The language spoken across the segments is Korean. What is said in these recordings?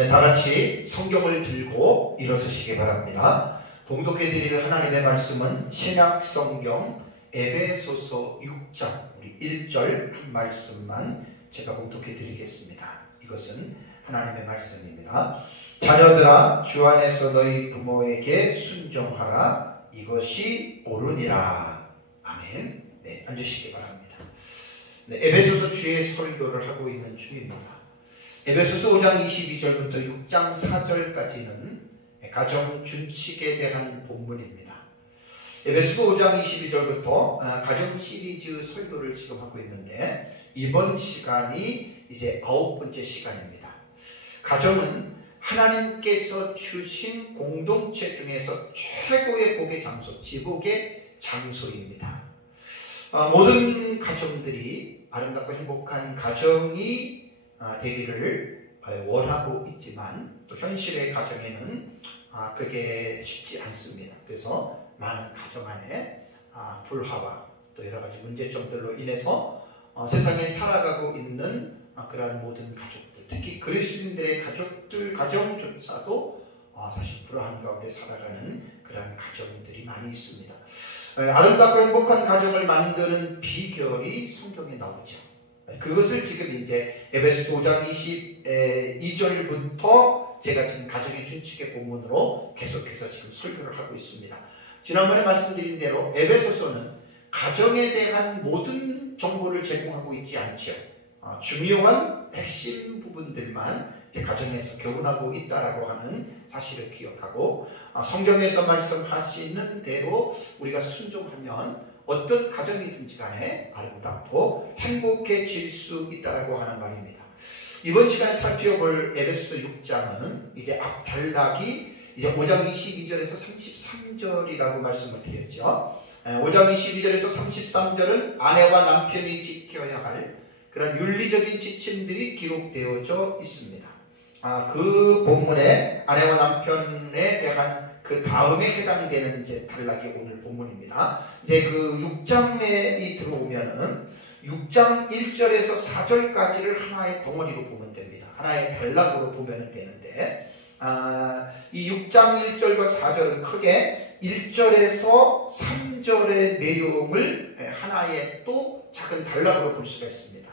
네, 다 같이 성경을 들고 일어서시기 바랍니다. 봉독해 드릴 하나님의 말씀은 신약 성경 에베소서 6장 우리 1절 한 말씀만 제가 봉독해 드리겠습니다. 이것은 하나님의 말씀입니다. 자녀들아, 주 안에서 너희 부모에게 순종하라. 이것이 옳으니라. 아멘. 네, 앉으시기 바랍니다. 네, 에베소서 주의 설교를 하고 있는 중입니다. 에베소서 5장 22절부터 6장 4절까지는 가정 준칙에 대한 본문입니다. 에베소서 5장 22절부터 가정 시리즈 설교를 지금 하고 있는데 이번 시간이 이제 9번째 시간입니다. 가정은 하나님께서 주신 공동체 중에서 최고의 복의 장소, 지복의 장소입니다. 모든 가정들이 아름답고 행복한 가정이 되기를 원하고 있지만 또 현실의 가정에는 그게 쉽지 않습니다. 그래서 많은 가정 안에 불화와 또 여러 가지 문제점들로 인해서 세상에 살아가고 있는 그러한 모든 가족들, 특히 그리스도인들의 가정조차도 사실 불화한 가운데 살아가는 그러한 가정들이 많이 있습니다. 아름답고 행복한 가정을 만드는 비결이 성경에 나오죠. 그것을 지금 이제 에베소서 5장 22절부터 제가 지금 가정의 준칙의 본문으로 계속해서 지금 설교를 하고 있습니다. 지난번에 말씀드린 대로 에베소서는 가정에 대한 모든 정보를 제공하고 있지 않죠. 중요한 핵심 부분들만 이제 가정에서 교훈하고 있다라고 하는 사실을 기억하고 성경에서 말씀하시는 대로 우리가 순종하면 어떤 가정이든지 간에 아름답고 행복해질 수 있다라고 하는 말입니다. 이번 시간에 살펴볼 에베소서 6장은 이제 앞 단락이 이제 5장 22절에서 33절이라고 말씀을 드렸죠. 5장 22절에서 33절은 아내와 남편이 지켜야 할 그런 윤리적인 지침들이 기록되어져 있습니다. 그 본문에 아내와 남편에 대한 그 다음에 해당되는 이제 단락이 오늘 본문입니다. 이제 그 6장에 들어오면은 6장 1절에서 4절까지를 하나의 덩어리로 보면 됩니다. 하나의 단락으로 보면 되는데, 이 6장 1절과 4절은 크게 1절에서 3절의 내용을 하나의 또 작은 단락으로 볼 수가 있습니다.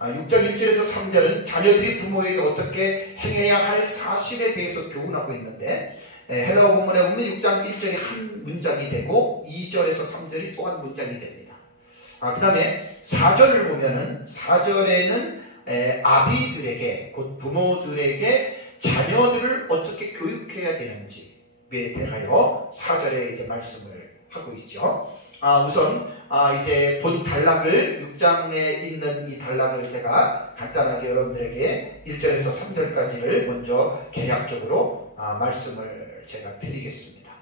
6장 1절에서 3절은 자녀들이 부모에게 어떻게 행해야 할 사실에 대해서 교훈하고 있는데, 헬라어 본문에 보면 6장 1절이 한 문장이 되고 2절에서 3절이 또 한 문장이 됩니다. 그 다음에 4절을 보면은 4절에는 아비들에게 곧 부모들에게 자녀들을 어떻게 교육해야 되는지에 대하여 4절에 이제 말씀을 하고 있죠. 우선 이제 본 단락을 6장에 있는 이 단락을 제가 간단하게 여러분들에게 1절에서 3절까지를 먼저 개략적으로 말씀을 제가 드리겠습니다.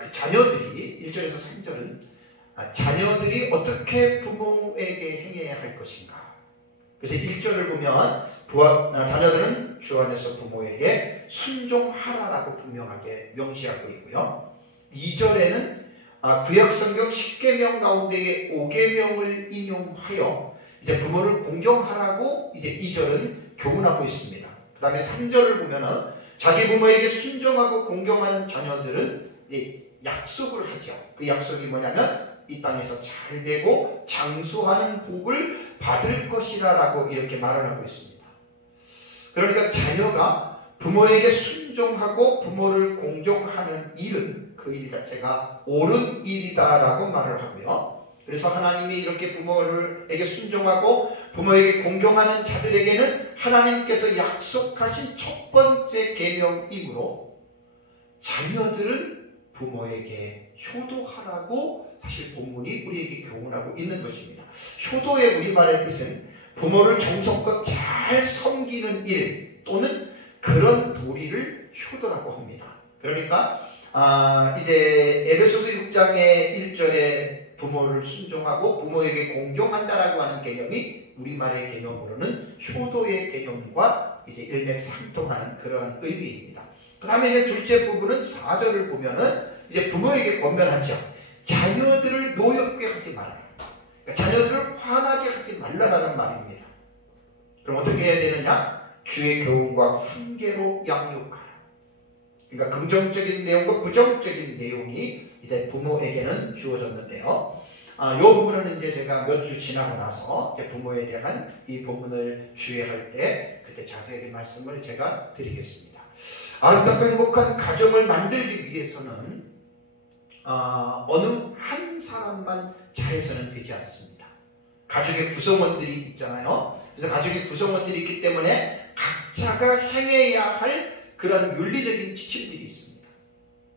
그 자녀들이 1절에서 3절은 자녀들이 어떻게 부모에게 행해야 할 것인가. 그래서 1절을 보면 자녀들은 주 안에서 부모에게 순종하라라고 분명하게 명시하고 있고요. 2절에는 구약성경 10계명 가운데의 5계명을 인용하여 이제 부모를 공경하라고 이제 2절은 교훈하고 있습니다. 그 다음에 3절을 보면은 자기 부모에게 순종하고 공경하는 자녀들은 약속을 하죠. 그 약속이 뭐냐면 이 땅에서 잘 되고 장수하는 복을 받을 것이라고 이렇게 말을 하고 있습니다. 그러니까 자녀가 부모에게 순종하고 부모를 공경하는 일은 그 일 자체가 옳은 일이다라고 말을 하고요. 그래서 하나님이 이렇게 부모에게 순종하고 부모에게 공경하는 자들에게는 하나님께서 약속하신 첫 번째 계명이므로 자녀들은 부모에게 효도하라고 사실 본문이 우리에게 교훈하고 있는 것입니다. 효도의 우리말의 뜻은 부모를 정성껏 잘 섬기는 일 또는 그런 도리를 효도라고 합니다. 그러니까 이제 에베소서 6장의 1절에 부모를 순종하고 부모에게 공경한다라고 하는 개념이 우리말의 개념으로는 효도의 개념과 이제 일맥상통하는 그러한 의미입니다. 그 다음에 이제 둘째 부분은 4절을 보면은 이제 부모에게 권면하죠. 자녀들을 노엽게 하지 말아라. 그러니까 자녀들을 화나게 하지 말라라는 말입니다. 그럼 어떻게 해야 되느냐? 주의 교훈과 훈계로 양육하라. 그러니까 긍정적인 내용과 부정적인 내용이 이제 부모에게는 주어졌는데요. 이 부분은 이제 제가 몇 주 지나고 나서 이제 부모에 대한 이 부분을 주의할 때 그때 자세하게 말씀을 제가 드리겠습니다. 아름답고 행복한 가정을 만들기 위해서는 어느 한 사람만 잘해서는 되지 않습니다. 가족의 구성원들이 있잖아요. 그래서 가족의 구성원들이 있기 때문에 각자가 행해야 할 그런 윤리적인 지침들이 있습니다.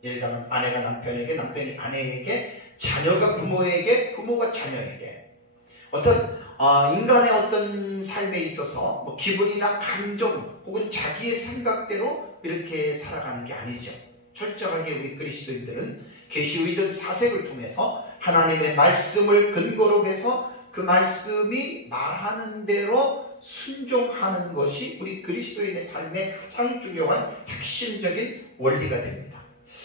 예를 들면 아내가 남편에게, 남편이 아내에게, 자녀가 부모에게, 부모가 자녀에게 어떤 인간의 어떤 삶에 있어서 뭐 기분이나 감정 혹은 자기의 생각대로 이렇게 살아가는 게 아니죠. 철저하게 우리 그리스도인들은 계시의전 사색을 통해서 하나님의 말씀을 근거로 해서 그 말씀이 말하는 대로 순종하는 것이 우리 그리스도인의 삶의 가장 중요한 핵심적인 원리가 됩니다.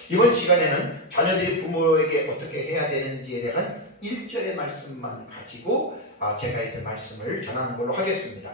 이번 시간에는 자녀들이 부모에게 어떻게 해야 되는지에 대한 1절의 말씀만 가지고 제가 이제 말씀을 전하는 걸로 하겠습니다.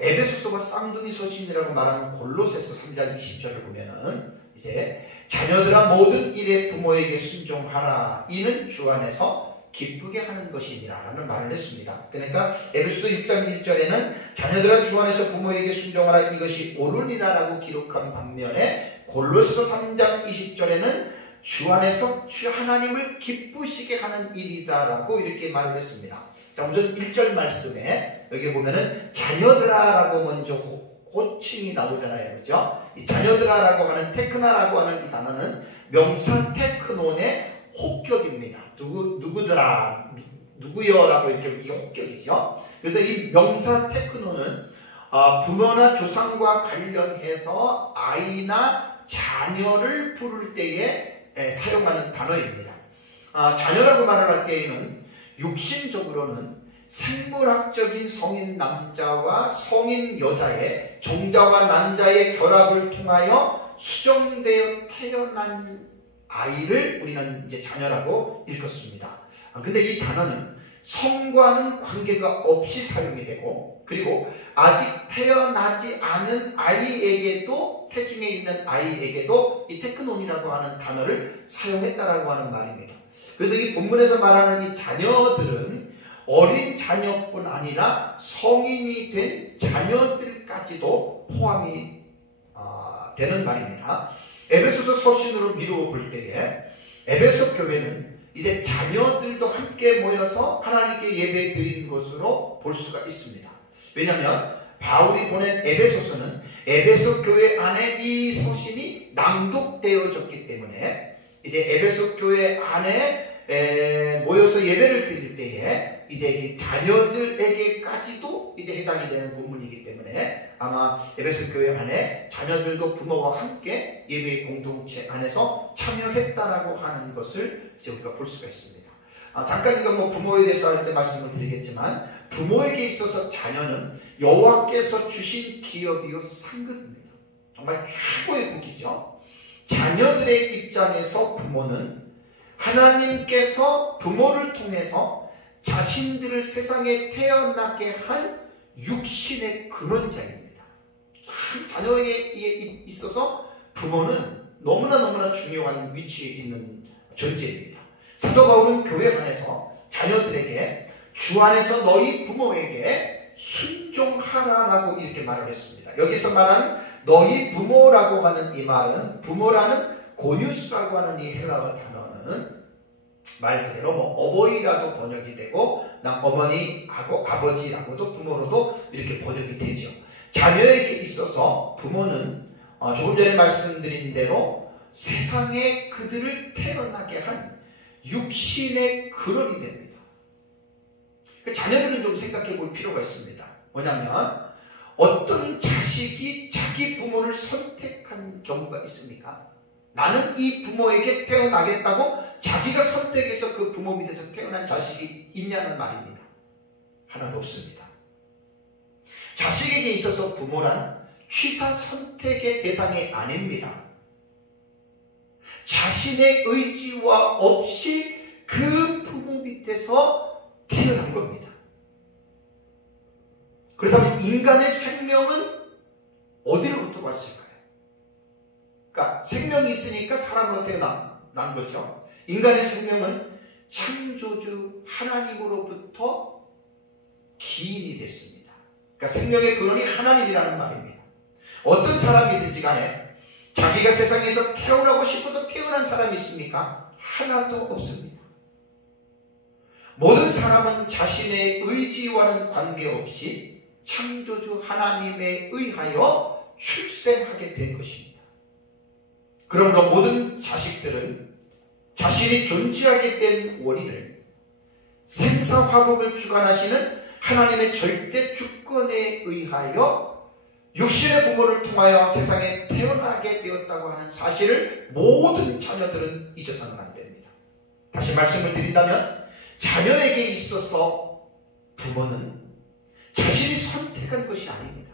에베소서가 쌍둥이 서신이라고 말하는 골로새서 3장 20절을 보면은 이제 자녀들아 모든 일에 부모에게 순종하라. 이는 주 안에서 기쁘게 하는 것이니라 라는 말을 했습니다. 그러니까 에베소서 6장 1절에는 자녀들아 주 안에서 부모에게 순종하라 이것이 옳으니라 라고 기록한 반면에 골로새서 3장 20절에는 주 안에서 주 하나님을 기쁘시게 하는 일이다 라고 이렇게 말을 했습니다. 자, 우선 1절 말씀에 여기 보면은 자녀들아 라고 먼저 호칭이 나오잖아요. 그죠? 이 자녀들아라고 하는 테크나라고 하는 이 단어는 명사 테크논의 혹격입니다. 누구더라, 누구여라고 이렇게 이게 혹격이죠. 그래서 이 명사 테크논은 부모나 조상과 관련해서 아이나 자녀를 부를 때에 사용하는 단어입니다. 자녀라고 말을 할 때에는 육신적으로는 생물학적인 성인 남자와 성인 여자의 정자와 난자의 결합을 통하여 수정되어 태어난 아이를 우리는 이제 자녀라고 일컫습니다. 근데 이 단어는 성과는 관계가 없이 사용이 되고, 그리고 아직 태어나지 않은 아이에게도, 태중에 있는 아이에게도 이 테크논이라고 하는 단어를 사용했다라고 하는 말입니다. 그래서 이 본문에서 말하는 이 자녀들은 어린 자녀뿐 아니라 성인이 된 자녀들까지도 포함이 되는 말입니다. 에베소서 서신으로 미루어 볼 때에 에베소 교회는 이제 자녀들도 함께 모여서 하나님께 예배 드린 것으로 볼 수가 있습니다. 왜냐하면 바울이 보낸 에베소서는 에베소 교회 안에 이 서신이 낭독되어졌기 때문에 이제 에베소 교회 안에 모여서 예배를 드릴 때에 이제 이 자녀들에게까지도 이제 해당이 되는 본문이기 때문에 아마 에베소 교회 안에 자녀들도 부모와 함께 예배 공동체 안에서 참여했다라고 하는 것을 이제 우리가 볼 수가 있습니다. 잠깐 이거 뭐 부모에 대해서 할 때 말씀을 드리겠지만 부모에게 있어서 자녀는 여호와께서 주신 기업이요 상급입니다. 정말 최고의 복이죠. 자녀들의 입장에서 부모는 하나님께서 부모를 통해서 자신들을 세상에 태어나게 한 육신의 근원자입니다. 참 자녀에게 있어서 부모는 너무나 중요한 위치에 있는 존재입니다. 사도 바울은 교회 안에서 자녀들에게 주 안에서 너희 부모에게 순종하라라고 이렇게 말을 했습니다. 여기서 말하는 너희 부모라고 하는 이 말은 부모라는 고뉴스라고 하는 이 헬라어 단어는 말 그대로 뭐 어버이라도 번역이 되고 어머니하고 아버지라고도 부모로도 이렇게 번역이 되죠. 자녀에게 있어서 부모는 조금 전에 말씀드린 대로 세상에 그들을 태어나게 한 육신의 근원이 됩니다. 자녀들은 좀 생각해 볼 필요가 있습니다. 뭐냐면 어떤 자식이 자기 부모를 선택한 경우가 있습니까? 나는 이 부모에게 태어나겠다고 자기가 선택해서 그 부모 밑에서 태어난 자식이 있냐는 말입니다. 하나도 없습니다. 자식에게 있어서 부모란 취사 선택의 대상이 아닙니다. 자신의 의지와 없이 그 부모 밑에서 태어난 겁니다. 그렇다면 인간의 생명은 어디로부터 왔을까요? 그러니까 생명이 있으니까 사람으로 태어난 거죠. 인간의 생명은 창조주 하나님으로부터 기인이 됐습니다. 그러니까 생명의 근원이 하나님이라는 말입니다. 어떤 사람이든지 간에 자기가 세상에서 태어나고 싶어서 태어난 사람이 있습니까? 하나도 없습니다. 모든 사람은 자신의 의지와는 관계없이 창조주 하나님에 의하여 출생하게 된 것입니다. 그러므로 모든 자식들은 자신이 존재하게 된 원인을 생사화복을 주관하시는 하나님의 절대 주권에 의하여 육신의 부모를 통하여 세상에 태어나게 되었다고 하는 사실을 모든 자녀들은 잊어서는 안 됩니다. 다시 말씀을 드린다면 자녀에게 있어서 부모는 자신이 선택한 것이 아닙니다.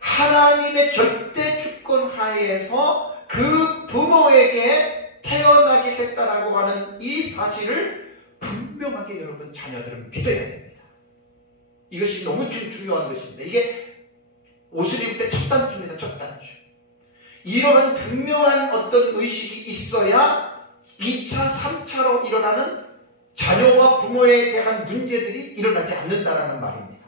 하나님의 절대 주권 하에서 그 부모에게 태어나게 했다라고 하는 이 사실을 분명하게 여러분 자녀들은 믿어야 됩니다. 이것이 너무 중요한 것입니다. 이게 옷을 입을 때 첫 단추입니다. 첫 단추. 이러한 분명한 어떤 의식이 있어야 2차, 3차로 일어나는 자녀와 부모에 대한 문제들이 일어나지 않는다라는 말입니다.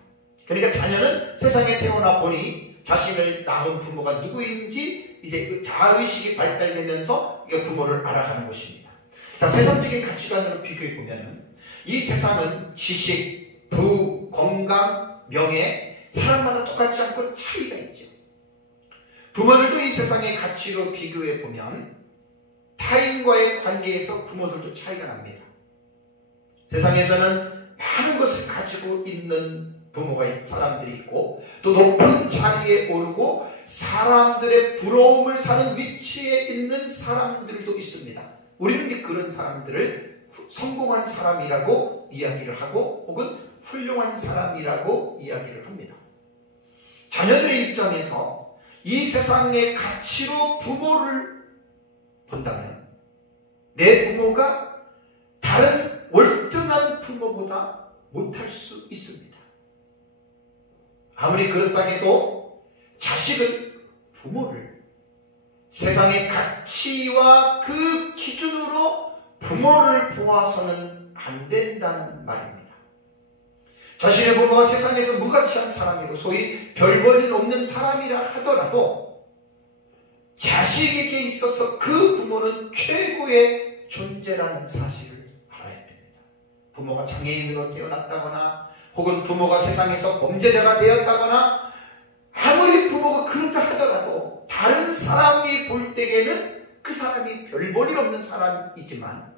그러니까 자녀는 세상에 태어나 보니 자신을 낳은 부모가 누구인지 이제 그 자아의식이 발달되면서 부모를 알아가는 것입니다. 자, 세상적인 가치관으로 비교해 보면 이 세상은 지식, 부, 건강, 명예, 사람마다 똑같지 않고 차이가 있죠. 부모들도 이 세상의 가치로 비교해 보면 타인과의 관계에서 부모들도 차이가 납니다. 세상에서는 많은 것을 가지고 있는 사람들이 있고 또 높은 자리에 오르고 사람들의 부러움을 사는 위치에 있는 사람들도 있습니다. 우리는 이제 그런 사람들을 성공한 사람이라고 이야기를 하고 혹은 훌륭한 사람이라고 이야기를 합니다. 자녀들의 입장에서 이 세상의 가치로 부모를 본다면 내 부모가 다른 월등한 부모보다 못할 수 있습니다. 아무리 그렇다 해도 자식은 부모를 세상의 가치와 그 기준으로 부모를 보아서는 안 된다는 말입니다. 자신의 부모가 세상에서 무가치한 사람이고 소위 별 볼일 없는 사람이라 하더라도 자식에게 있어서 그 부모는 최고의 존재라는 사실을 알아야 됩니다. 부모가 장애인으로 태어났다거나 혹은 부모가 세상에서 범죄자가 되었다거나 아무리 부모가 그렇다 하더라도 다른 사람이 볼 때에는 그 사람이 별 볼일 없는 사람이지만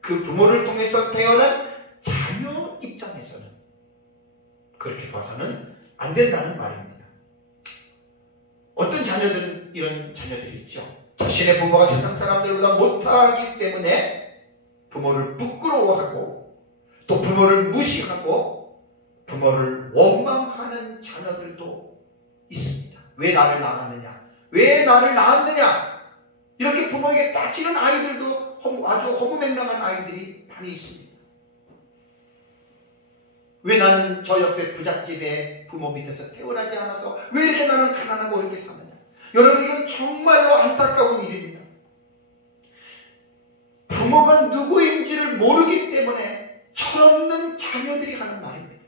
그 부모를 통해서 태어난 자녀 입장에서는 그렇게 봐서는 안 된다는 말입니다. 어떤 자녀들은 이런 자녀들이 있죠. 자신의 부모가 세상 사람들보다 못하기 때문에 부모를 부끄러워하고 또 부모를 무시하고 부모를 원망하는 자녀들도 있습니다. 왜 나를 낳았느냐? 왜 나를 낳았느냐? 이렇게 부모에게 따지는 아이들도 아주 허무맹랑한 아이들이 많이 있습니다. 왜 나는 저 옆에 부잣집에 부모 밑에서 태어나지 않아서 왜 이렇게 나는 가난하고 이렇게 사느냐? 여러분 이건 정말로 안타까운 일입니다. 부모가 누구인지를 모르기 때문에 철없는 자녀들이 하는 말입니다.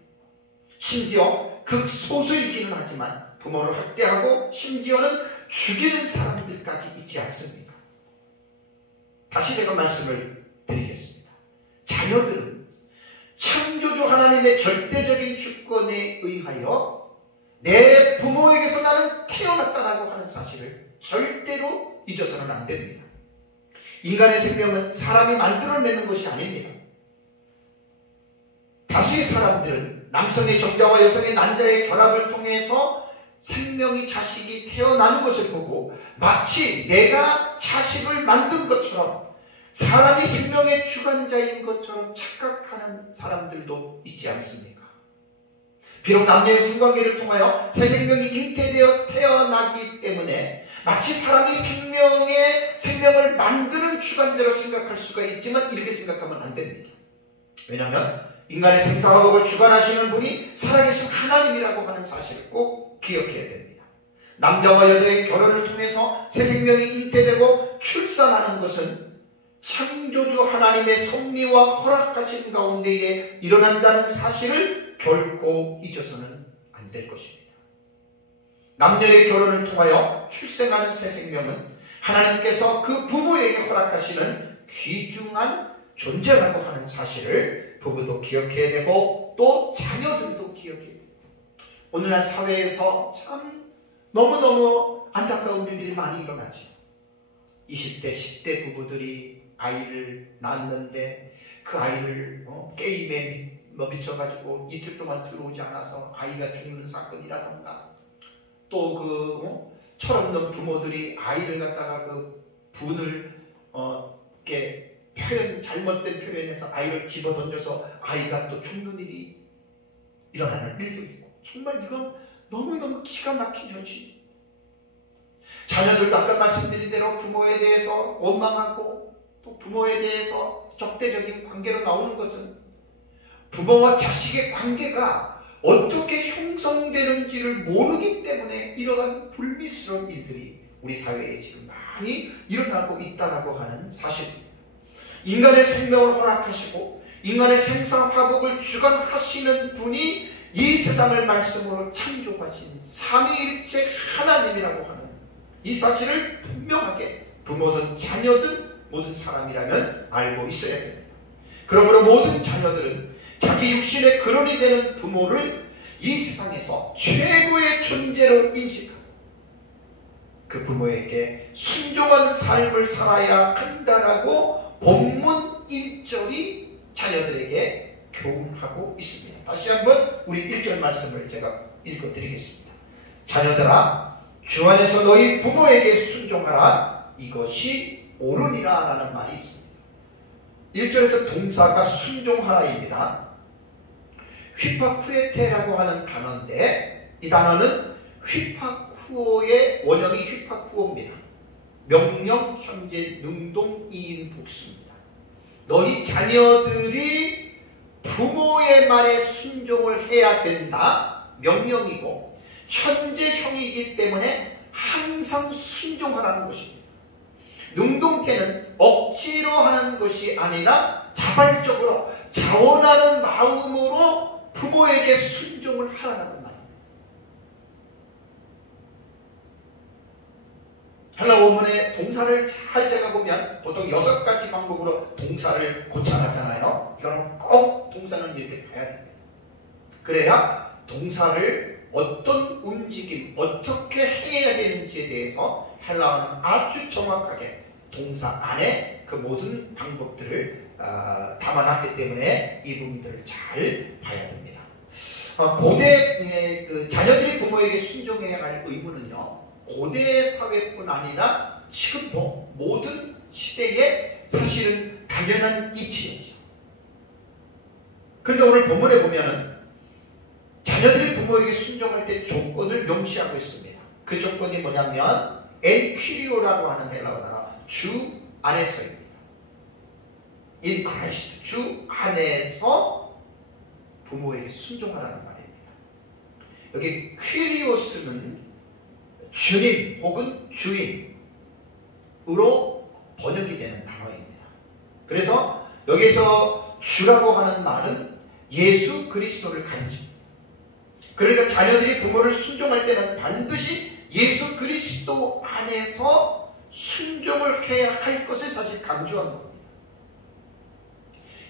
심지어 극소수이기는 하지만 부모를 학대하고 심지어는 죽이는 사람들까지 있지 않습니까? 다시 제가 말씀을 드리겠습니다. 자녀들은 창조주 하나님의 절대적인 주권에 의하여 내 부모에게서 나는 태어났다라고 하는 사실을 절대로 잊어서는 안 됩니다. 인간의 생명은 사람이 만들어내는 것이 아닙니다. 다수의 사람들은 남성의 정자와 여성의 난자의 결합을 통해서 생명이 자식이 태어나는 것을 보고 마치 내가 자식을 만든 것처럼 사람이 생명의 주관자인 것처럼 착각하는 사람들도 있지 않습니까? 비록 남녀의 성관계를 통하여 새 생명이 잉태되어 태어나기 때문에 마치 사람이 생명을 만드는 주관자로 생각할 수가 있지만 이렇게 생각하면 안 됩니다. 왜냐하면 인간의 생사화복을 주관하시는 분이 살아계신 하나님이라고 하는 사실을 꼭 기억해야 됩니다. 남자와 여자의 결혼을 통해서 새 생명이 잉태되고 출산하는 것은 창조주 하나님의 섭리와 허락하심 가운데에 일어난다는 사실을 결코 잊어서는 안 될 것입니다. 남녀의 결혼을 통하여 출생하는 새 생명은 하나님께서 그 부부에게 허락하시는 귀중한 존재라고 하는 사실을 부부도 기억해야 되고 또 자녀들도 기억해야 됩니다. 오늘날 사회에서 참 너무너무 안타까운 일들이 많이 일어나죠. 20대, 10대 부부들이 아이를 낳았는데 그 아이를 게임에 미쳐가지고 이틀 동안 들어오지 않아서 아이가 죽는 사건이라던가 또 철없는 부모들이 아이를 갖다가 그 분을 이렇게 잘못된 표현에서 아이를 집어던져서 아이가 또 죽는 일이 일어나는 일도 있고 정말 이건 너무너무 기가 막힌 현실. 자녀들도 아까 말씀드린 대로 부모에 대해서 원망하고 또 부모에 대해서 적대적인 관계로 나오는 것은 부모와 자식의 관계가 어떻게 형성되는지를 모르기 때문에 일어난 불미스러운 일들이 우리 사회에 지금 많이 일어나고 있다고 하는 사실입니다. 인간의 생명을 허락하시고 인간의 생사화복을 주관하시는 분이 이 세상을 말씀으로 창조하신 삼위일체 하나님이라고 하는 이 사실을 분명하게 부모든 자녀든 모든 사람이라면 알고 있어야 됩니다. 그러므로 모든 자녀들은 자기 육신의 근원이 되는 부모를 이 세상에서 최고의 존재로 인식하고 그 부모에게 순종하는 삶을 살아야 한다라고 본문 1절이 자녀들에게 교훈하고 있습니다. 다시 한번 우리 1절 말씀을 제가 읽어드리겠습니다. 자녀들아 주 안에서 너희 부모에게 순종하라 이것이 옳으니라 라는 말이 있습니다. 1절에서 동사가 순종하라입니다. 휘파쿠에테라고 하는 단어인데 이 단어는 휘파쿠오의 원형이 휘파쿠오입니다. 명령, 현재, 능동, 이인, 복수입니다. 너희 자녀들이 부모의 말에 순종을 해야 된다. 명령이고 현재형이기 때문에 항상 순종하라는 것입니다. 능동태는 억지로 하는 것이 아니라 자발적으로 자원하는 마음으로 부모에게 순종을 하라는 말입니다. 헬라 원문의 동사를 잘 제가 보면 보통 6가지 방법으로 동사를 고찰하잖아요. 이거는 꼭 동사는 이렇게 봐야 됩니다. 그래야 동사를 어떤 움직임, 어떻게 행해야 되는지에 대해서 헬라어는 아주 정확하게 동사 안에 그 모든 방법들을 담아놨기 때문에 이 부분들을 잘 봐야 됩니다. 고대 그 자녀들이 부모에게 순종해야 할 의무는요, 고대 사회뿐 아니라 지금도 모든 시대에 사실은 당연한 이치였죠. 그런데 오늘 본문에 보면은 자녀들이 부모에게 순종할 때 조건을 명시하고 있습니다. 그 조건이 뭐냐면 엔퀴리오라고 하는 헬라어 단어 주 안에서입니다. In Christ, 주 안에서 부모에게 순종하라는 말입니다. 여기 퀴리오스는 주님 혹은 주인으로 번역이 되는 단어입니다. 그래서 여기서 주라고 하는 말은 예수 그리스도를 가리킵니다. 그러니까 자녀들이 부모를 순종할 때는 반드시 예수 그리스도 안에서 순종을 해야 할 것을 사실 강조하는 겁니다.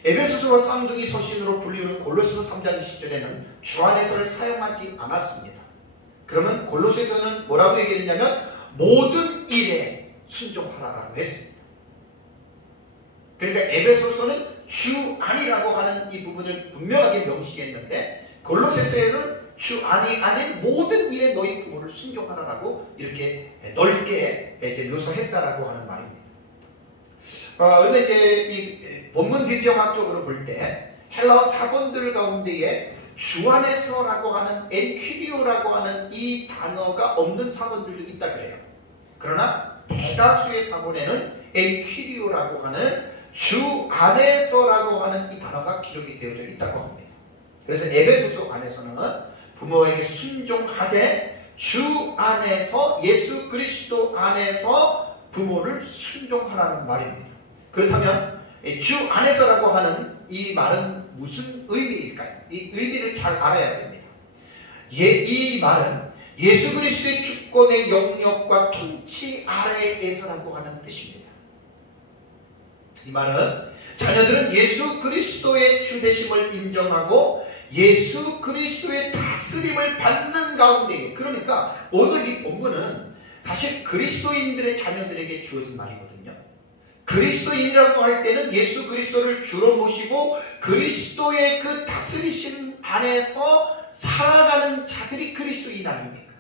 에베소서와 쌍둥이 서신으로 불리우는 골로새서 3장 20절에는 주 안에서를 사용하지 않았습니다. 그러면 골로새서는 뭐라고 얘기했냐면 모든 일에 순종하라라고 했습니다. 그러니까 에베소서는 주 안이라고 하는 이 부분을 분명하게 명시했는데 골로새서에는 주 안이 아닌 모든 일에 너희 부모를 순종하라라고 이렇게 넓게 이제 묘사했다라고 하는 말입니다. 근데 이제 이 본문 비평학적으로 볼 때 헬라어 사본들 가운데에 주 안에서라고 하는 엔퀴리오라고 하는 이 단어가 없는 사본들도 있다 그래요. 그러나 대다수의 사본에는 엔퀴리오라고 하는 주 안에서라고 하는 이 단어가 기록이 되어져 있다고 합니다. 그래서 에베소서 안에서는 부모에게 순종하되 주 안에서 예수 그리스도 안에서 부모를 순종하라는 말입니다. 그렇다면 주 안에서라고 하는 이 말은 무슨 의미일까요? 이 의미를 잘 알아야 됩니다. 이 말은 예수 그리스도의 주권의 영역과 통치 아래에서라고 하는 뜻입니다. 이 말은 자녀들은 예수 그리스도의 주되심을 인정하고 예수 그리스도의 다스림을 받는 가운데, 그러니까 오늘 이 본문은 사실 그리스도인들의 자녀들에게 주어진 말이거든요. 그리스도인이라고 할 때는 예수 그리스도를 주로 모시고 그리스도의 그 다스리심 안에서 살아가는 자들이 그리스도인 아닙니까?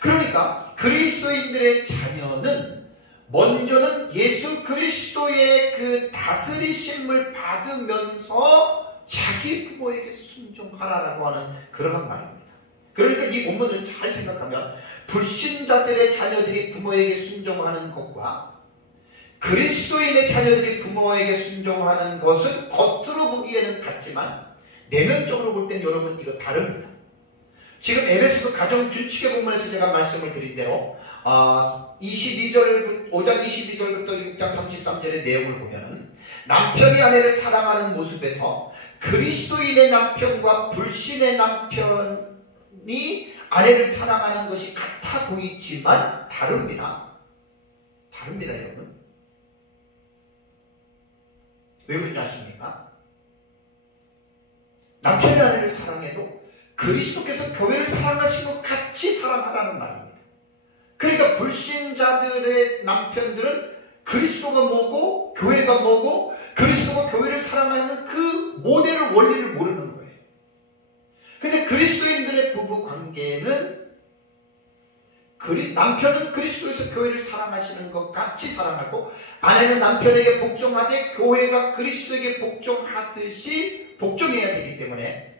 그러니까 그리스도인들의 자녀는 먼저는 예수 그리스도의 그 다스리심을 받으면서 자기 부모에게 순종하라라고 하는 그러한 말입니다. 그러니까 이 본문을 잘 생각하면 불신자들의 자녀들이 부모에게 순종하는 것과 그리스도인의 자녀들이 부모에게 순종하는 것은 겉으로 보기에는 같지만 내면적으로 볼 땐 여러분 이거 다릅니다. 지금 에베소서 가정 준칙의 본문에서 제가 말씀을 드린 대로 5장 22절부터 6장 33절의 내용을 보면 남편이 아내를 사랑하는 모습에서 그리스도인의 남편과 불신의 남편이 아내를 사랑하는 것이 같아 보이지만 다릅니다. 다릅니다, 여러분. 왜 그런지 아십니까? 남편이 아내를 사랑해도 그리스도께서 교회를 사랑하신 것 같이 사랑하라는 말입니다. 그러니까 불신자들의 남편들은 그리스도가 뭐고 교회가 뭐고 그리스도가 교회를 사랑하는 그 모델을 원리를 모르는 거예요. 근데 그리스도인들의 부부 관계는 남편은 그리스도에서 교회를 사랑하시는 것 같이 사랑하고 아내는 남편에게 복종하되 교회가 그리스도에게 복종하듯이 복종해야 되기 때문에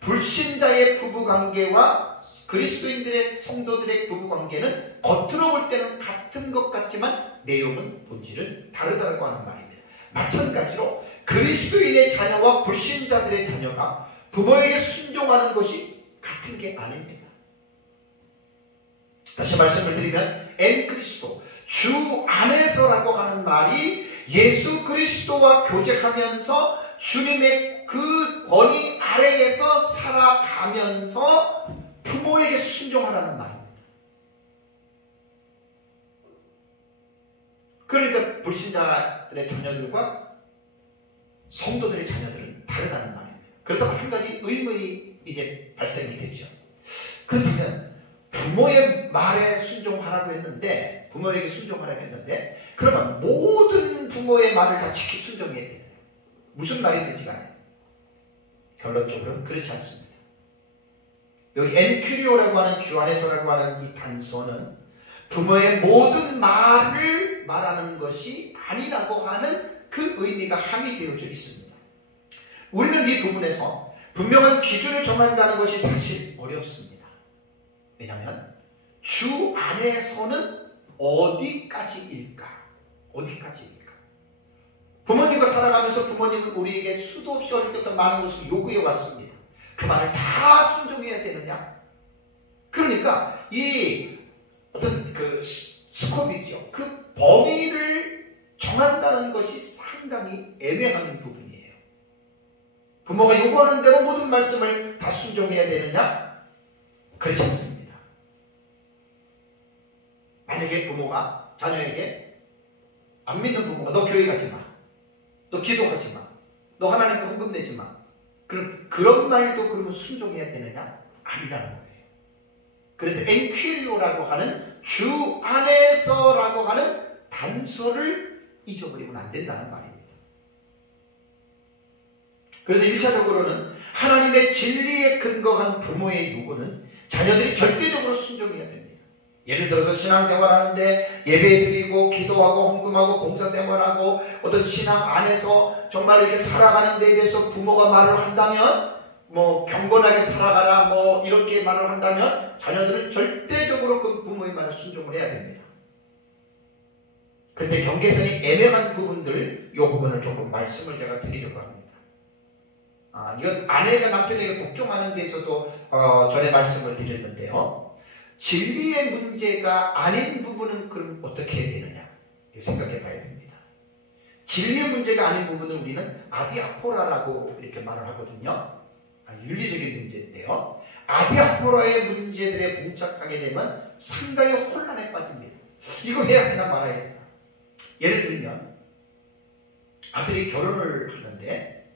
불신자의 부부관계와 그리스도인들의 성도들의 부부관계는 겉으로 볼 때는 같은 것 같지만 내용은 본질은 다르다고 하는 말입니다. 마찬가지로 그리스도인의 자녀와 불신자들의 자녀가 부모에게 순종하는 것이 같은 게 아닙니다. 다시 말씀을 드리면 엔그리스도, 주 안에서라고 하는 말이 예수 그리스도와 교제하면서 주님의 그 권위 아래에서 살아가면서 부모에게 순종하라는 말입니다. 그러니까 불신자들의 자녀들과 성도들의 자녀들은 다르다는 말입니다. 그렇다면 한 가지 의문이 이제 발생이 되죠. 그렇다면 부모의 말에 순종하라고 했는데, 부모에게 순종하라고 했는데, 그러면 모든 부모의 말을 다 순종해야 돼요. 무슨 말이든지 간에. 결론적으로는 그렇지 않습니다. 여기 엔큐리오라고 하는 주 안에서라고 하는 이 단서는 부모의 모든 말을 말하는 것이 아니라고 하는 그 의미가 함의되어져 있습니다. 우리는 이 부분에서 분명한 기준을 정한다는 것이 사실 어렵습니다. 왜냐하면 주 안에서는 어디까지일까? 어디까지일까? 부모님과 살아가면서 부모님은 우리에게 수도 없이 어릴 때부터 많은 것을 요구해 왔습니다. 그 말을 다 순종해야 되느냐? 그러니까 이 어떤 그 스코프이죠. 그 범위를 정한다는 것이 상당히 애매한 부분이에요. 부모가 요구하는 대로 모든 말씀을 다 순종해야 되느냐? 그렇지 않습니다. 만약에 부모가 자녀에게 안 믿는 부모가 너 교회 가지 마. 너 기도하지 마. 너 하나님께 헌금 내지 마. 그럼 그런 말도 그러면 순종해야 되느냐? 아니라는 거예요. 그래서 엔퀴리오라고 하는 주 안에서라고 하는 단서를 잊어버리면 안 된다는 말입니다. 그래서 1차적으로는 하나님의 진리에 근거한 부모의 요구는 자녀들이 절대적으로 순종해야 됩니다. 예를 들어서 신앙생활하는데 예배 드리고 기도하고 헌금하고 봉사생활하고 어떤 신앙 안에서 정말 이렇게 살아가는 데에 대해서 부모가 말을 한다면 뭐 경건하게 살아가라 뭐 이렇게 말을 한다면 자녀들은 절대적으로 그 부모의 말을 순종을 해야 됩니다. 근데 경계선이 애매한 부분들 오늘 이 부분을 조금 말씀을 제가 드리려고 합니다. 이건 아내가 남편에게 복종하는 데서도 전에 말씀을 드렸는데요. 진리의 문제가 아닌 부분은 그럼 어떻게 해야 되느냐 생각해 봐야 됩니다. 진리의 문제가 아닌 부분은 우리는 아디아포라라고 이렇게 말을 하거든요. 윤리적인 문제인데요. 아디아포라의 문제들에 봉착하게 되면 상당히 혼란에 빠집니다. 이거 해야 되나 말아야 되나. 예를 들면 아들이 결혼을 하는데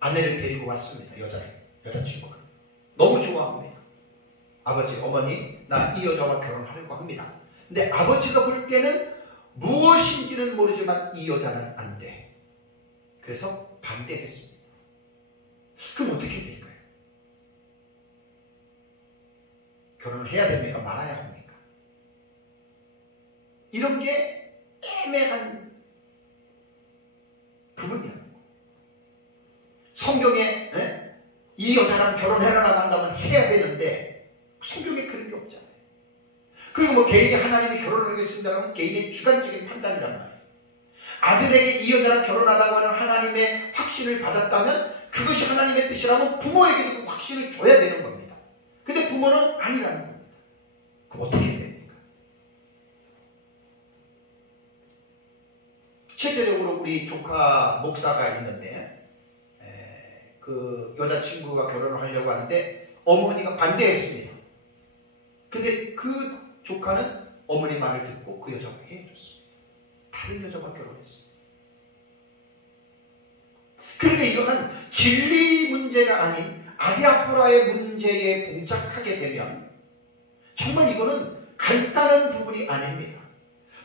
아내를 데리고 왔습니다. 여자친구가. 너무 좋아합니다. 아버지, 어머니, 나 이 여자와 결혼하려고 합니다. 근데 아버지가 볼 때는 무엇인지는 모르지만 이 여자는 안 돼. 그래서 반대했습니다. 그럼 어떻게 될까요? 결혼을 해야 됩니까? 말아야 합니까? 이런 게 애매한 부분이라는 거예요. 성경에 이 여자랑 결혼해라라고 한다면 해야 되는데 성경에 그런 게 없잖아요. 그리고 뭐 개인이 하나님이 결혼을 하겠습니다라는 개인의 주관적인 판단이란 말이에요. 아들에게 이 여자랑 결혼하라고 하는 하나님의 확신을 받았다면 그것이 하나님의 뜻이라면 부모에게도 그 확신을 줘야 되는 겁니다. 근데 부모는 아니라는 겁니다. 그럼 어떻게 해야 됩니까? 실제적으로 우리 조카 목사가 있는데 그 여자친구가 결혼을 하려고 하는데 어머니가 반대했습니다. 근데 그 조카는 어머니 말을 듣고 그 여자가 해줬습니다. 다른 여자와 결혼했습니다. 그런데 이러한 진리 문제가 아닌 아디아포라의 문제에 봉착하게 되면 정말 이거는 간단한 부분이 아닙니다.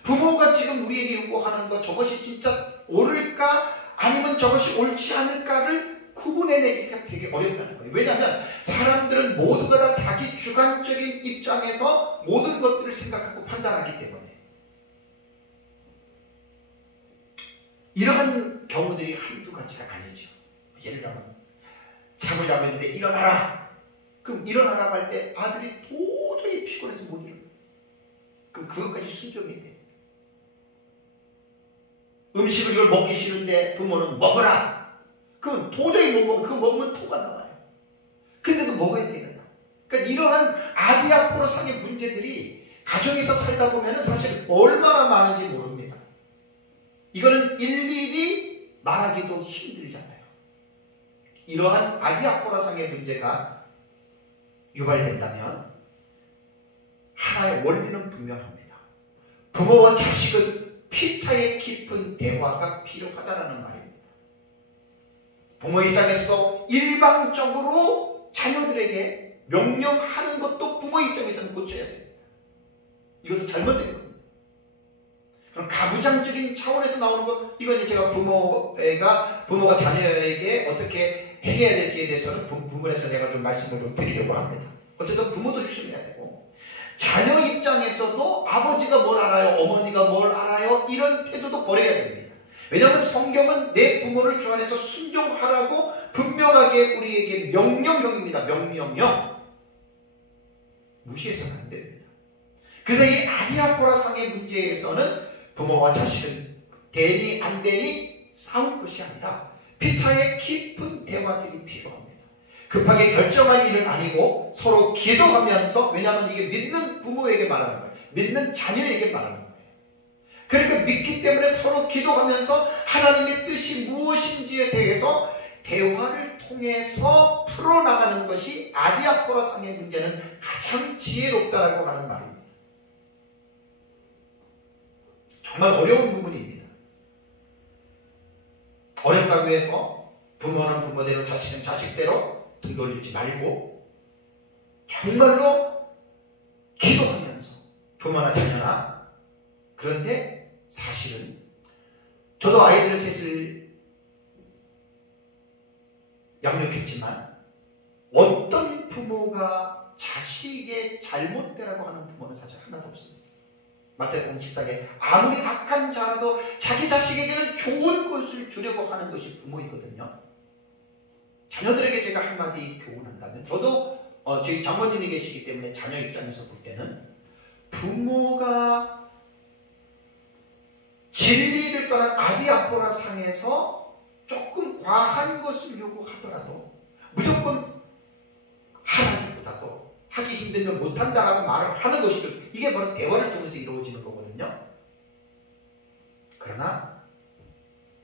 부모가 지금 우리에게 요구하는 것 저것이 진짜 옳을까 아니면 저것이 옳지 않을까를 구분해내기가 되게 어렵다는 거예요. 왜냐하면 사람들은 모두가 다 자기 주관적인 입장에서 모든 것들을 생각하고 판단하기 때문에 이러한 경우들이 한두 가지가 아니죠. 예를 들면 잠을 자고 있는데 일어나라. 그럼 일어나라고 할 때 아들이 도저히 피곤해서 못 일어나. 그럼 그것까지 순종해야 돼요. 음식을 이걸 먹기 싫은데 부모는 먹어라. 그럼 도저히 못 먹어. 그거 먹으면 토가 나와요. 근데도 먹어야 되는 거야. 그러니까 이러한 아디아포로상의 문제들이 가정에서 살다 보면 사실 얼마나 많은지 모릅니다. 이거는 일일이 말하기도 힘들잖아요. 이러한 아디아포라상의 문제가 유발된다면 하나의 원리는 분명합니다. 부모와 자식은 피차의 깊은 대화가 필요하다는 말입니다. 부모 입장에서도 일방적으로 자녀들에게 명령하는 것도 부모 입장에서는 고쳐야 됩니다. 이것도 잘못된 겁니다. 그럼 가부장적인 차원에서 나오는 것, 이건 제가 부모가 자녀에게 어떻게 행해야 될지에 대해서는 부분에서 내가 좀 말씀을 좀 드리려고 합니다. 어쨌든 부모도 조심해야 되고, 자녀 입장에서도 아버지가 뭘 알아요, 어머니가 뭘 알아요, 이런 태도도 버려야 됩니다. 왜냐하면 성경은 내 부모를 주 안에서 순종하라고 분명하게 우리에게 명령형입니다. 명령형. 무시해서는 안 됩니다. 그래서 이 아디아포라상의 문제에서는 부모와 자식은 되니 안 되니 싸울 것이 아니라 피차의 깊은 대화들이 필요합니다. 급하게 결정할 일은 아니고 서로 기도하면서, 왜냐하면 이게 믿는 부모에게 말하는 거예요. 믿는 자녀에게 말하는 거예요. 그러니까 믿기 때문에 서로 기도하면서 하나님의 뜻이 무엇인지에 대해서 대화를 통해서 풀어나가는 것이 아디아포라상의 문제는 가장 지혜롭다라고 하는 말입니다. 정말 어려운 부분입니다. 어렵다고 해서 부모는 부모대로 자식은 자식대로 등 돌리지 말고 정말로 기도하면서 부모나 자녀나, 그런데 사실은 저도 아이들을 셋을 양육했지만 어떤 부모가 자식의 잘못되라고 하는 부모는 사실 하나도 없습니다. 마태복음 14장에 아무리 악한 자라도 자기 자식에게는 좋은 것을 주려고 하는 것이 부모이거든요. 자녀들에게 제가 한마디 교훈한다면, 저도 저희 장모님이 계시기 때문에 자녀 입장에서 볼 때는 부모가 진리를 떠난 아디아포라 상에서 조금 과한 것을 요구하더라도 무조건 하라기보다도 하기 힘들면 못한다라고 말을 하는 것이죠. 이게 바로 대화를 통해서 이루어지는 거거든요. 그러나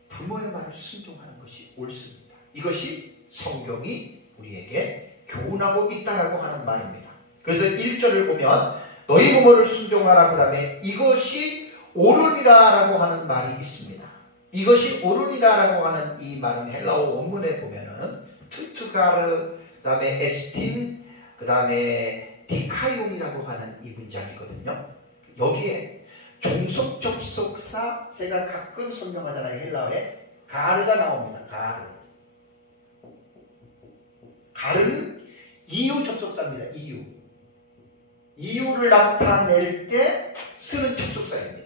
부모의 말을 순종하는 것이 옳습니다. 이것이 성경이 우리에게 교훈하고 있다라고 하는 말입니다. 그래서 1절을 보면 너희 부모를 순종하라, 그 다음에 이것이 옳으리라라고 하는 말이 있습니다. 이것이 옳으리라라고 하는 이 말은 헬라어 원문에 보면은 투투가르, 그 다음에 에스틴, 그 다음에 디카이온이라고 하는 이 문장이거든요. 여기에 종속 접속사, 제가 가끔 설명하잖아요. 헬라어에 가르가 나옵니다. 가르. 가르는 이유 접속사입니다. 이유를 나타낼 때 쓰는 접속사입니다.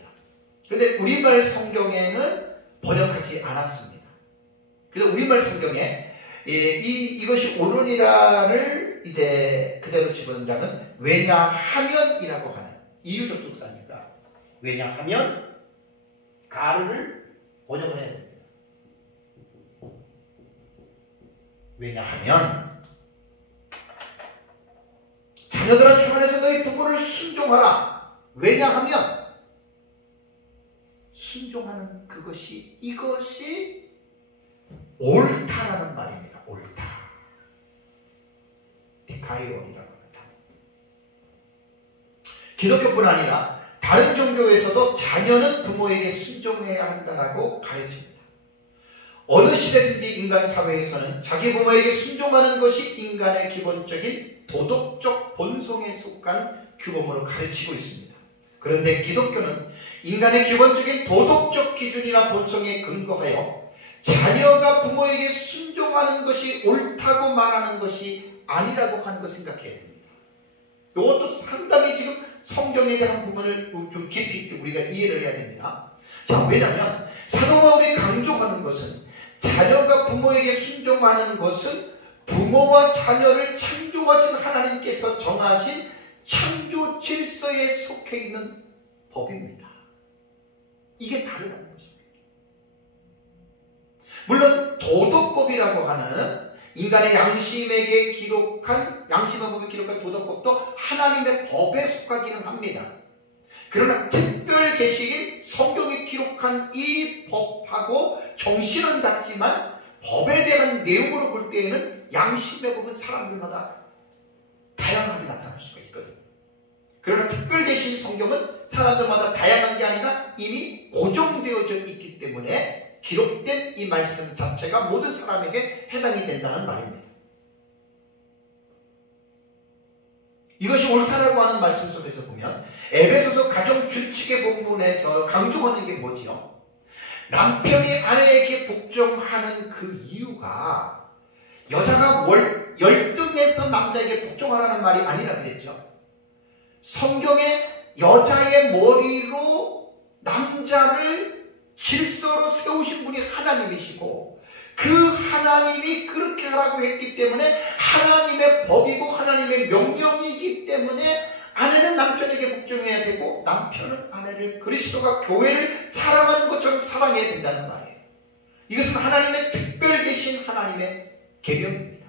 근데 우리말 성경에는 번역하지 않았습니다. 그래서 우리말 성경에 이것이 옳으리라를 이제 그대로 집어넣자면 왜냐하면이라고 하는 이유 접속사니까 왜냐하면 가르를 번역을 해야 됩니다. 왜냐하면 자녀들아 주 안에서 너희 부모를 순종하라. 왜냐하면 순종하는 이것이 옳다라는 말입니다. 옳다. 디카이온이라고 하는 단어. 기독교뿐 아니라 다른 종교에서도 자녀는 부모에게 순종해야 한다라고 가르칩니다. 어느 시대든지 인간 사회에서는 자기 부모에게 순종하는 것이 인간의 기본적인 도덕적 본성에 속한 규범으로 가르치고 있습니다. 그런데 기독교는 인간의 기본적인 도덕적 기준이나 본성에 근거하여 자녀가 부모에게 순종하는 것이 옳다고 말하는 것이 아니라고 하는 걸 생각해야 됩니다. 이것도 상당히 지금 성경에 대한 부분을 좀 깊이 있게 우리가 이해를 해야 됩니다. 자, 왜냐하면 사도 바울이 강조하는 것은 자녀가 부모에게 순종하는 것은 부모와 자녀를 창조하신 하나님께서 정하신 창조 질서에 속해 있는 법입니다. 이게 다르다는 것입니다. 물론 도덕법이라고 하는 인간의 양심의 법에 기록한 도덕법도 하나님의 법에 속하기는 합니다. 그러나 특별 계시인 성경에 기록한 이 법하고 정신은 같지만 법에 대한 내용으로 볼 때에는 양심의 법은 사람들마다 다양하게 나타날 수가 있거든요. 그러나 특별 계신 성경은 사람들마다 다양한 게 아니라 이미 고정되어져 있기 때문에 기록된 이 말씀 자체가 모든 사람에게 해당이 된다는 말입니다. 이것이 옳다라고 하는 말씀 속에서 보면 에베소서 가정준칙의 본문에서 강조하는 게 뭐지요? 남편이 아내에게 복종하는 그 이유가 여자가 열등해서 남자에게 복종하라는 말이 아니라 그랬죠. 성경에 여자의 머리로 남자를 질서로 세우신 분이 하나님이시고 그 하나님이 그렇게 하라고 했기 때문에 하나님의 법이고 하나님의 명령이기 때문에 아내는 남편에게 복종해야 되고 남편은 아내를 그리스도가 교회를 사랑하는 것처럼 사랑해야 된다는 말이에요. 이것은 하나님의 특별 계신 하나님의 계명입니다.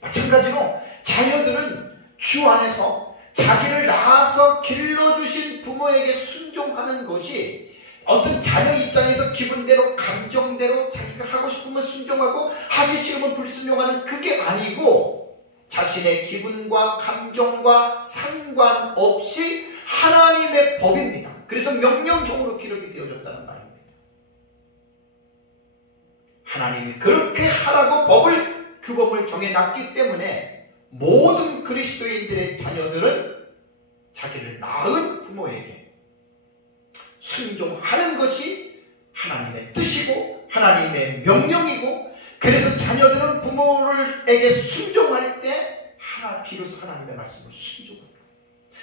마찬가지로 자녀들은 주 안에서 자기를 낳아서 길러주신 부모에게 순종하는 것이 어떤 자녀 입장에서 기분대로 감정대로 자기가 하고 싶으면 순종하고 하기 싫으면 불순종하는 그게 아니고 자신의 기분과 감정과 상관없이 하나님의 법입니다. 그래서 명령형으로 기록이 되어졌다는 말입니다. 하나님이 그렇게 하라고 규범을 정해놨기 때문에 모든 그리스도인들의 자녀들은 자기를 낳은 부모에게 순종하는 것이 하나님의 뜻이고 하나님의 명령이고 그래서 자녀들은 부모에게 순종할 때 비로소 하나님의 말씀을 순종합니다.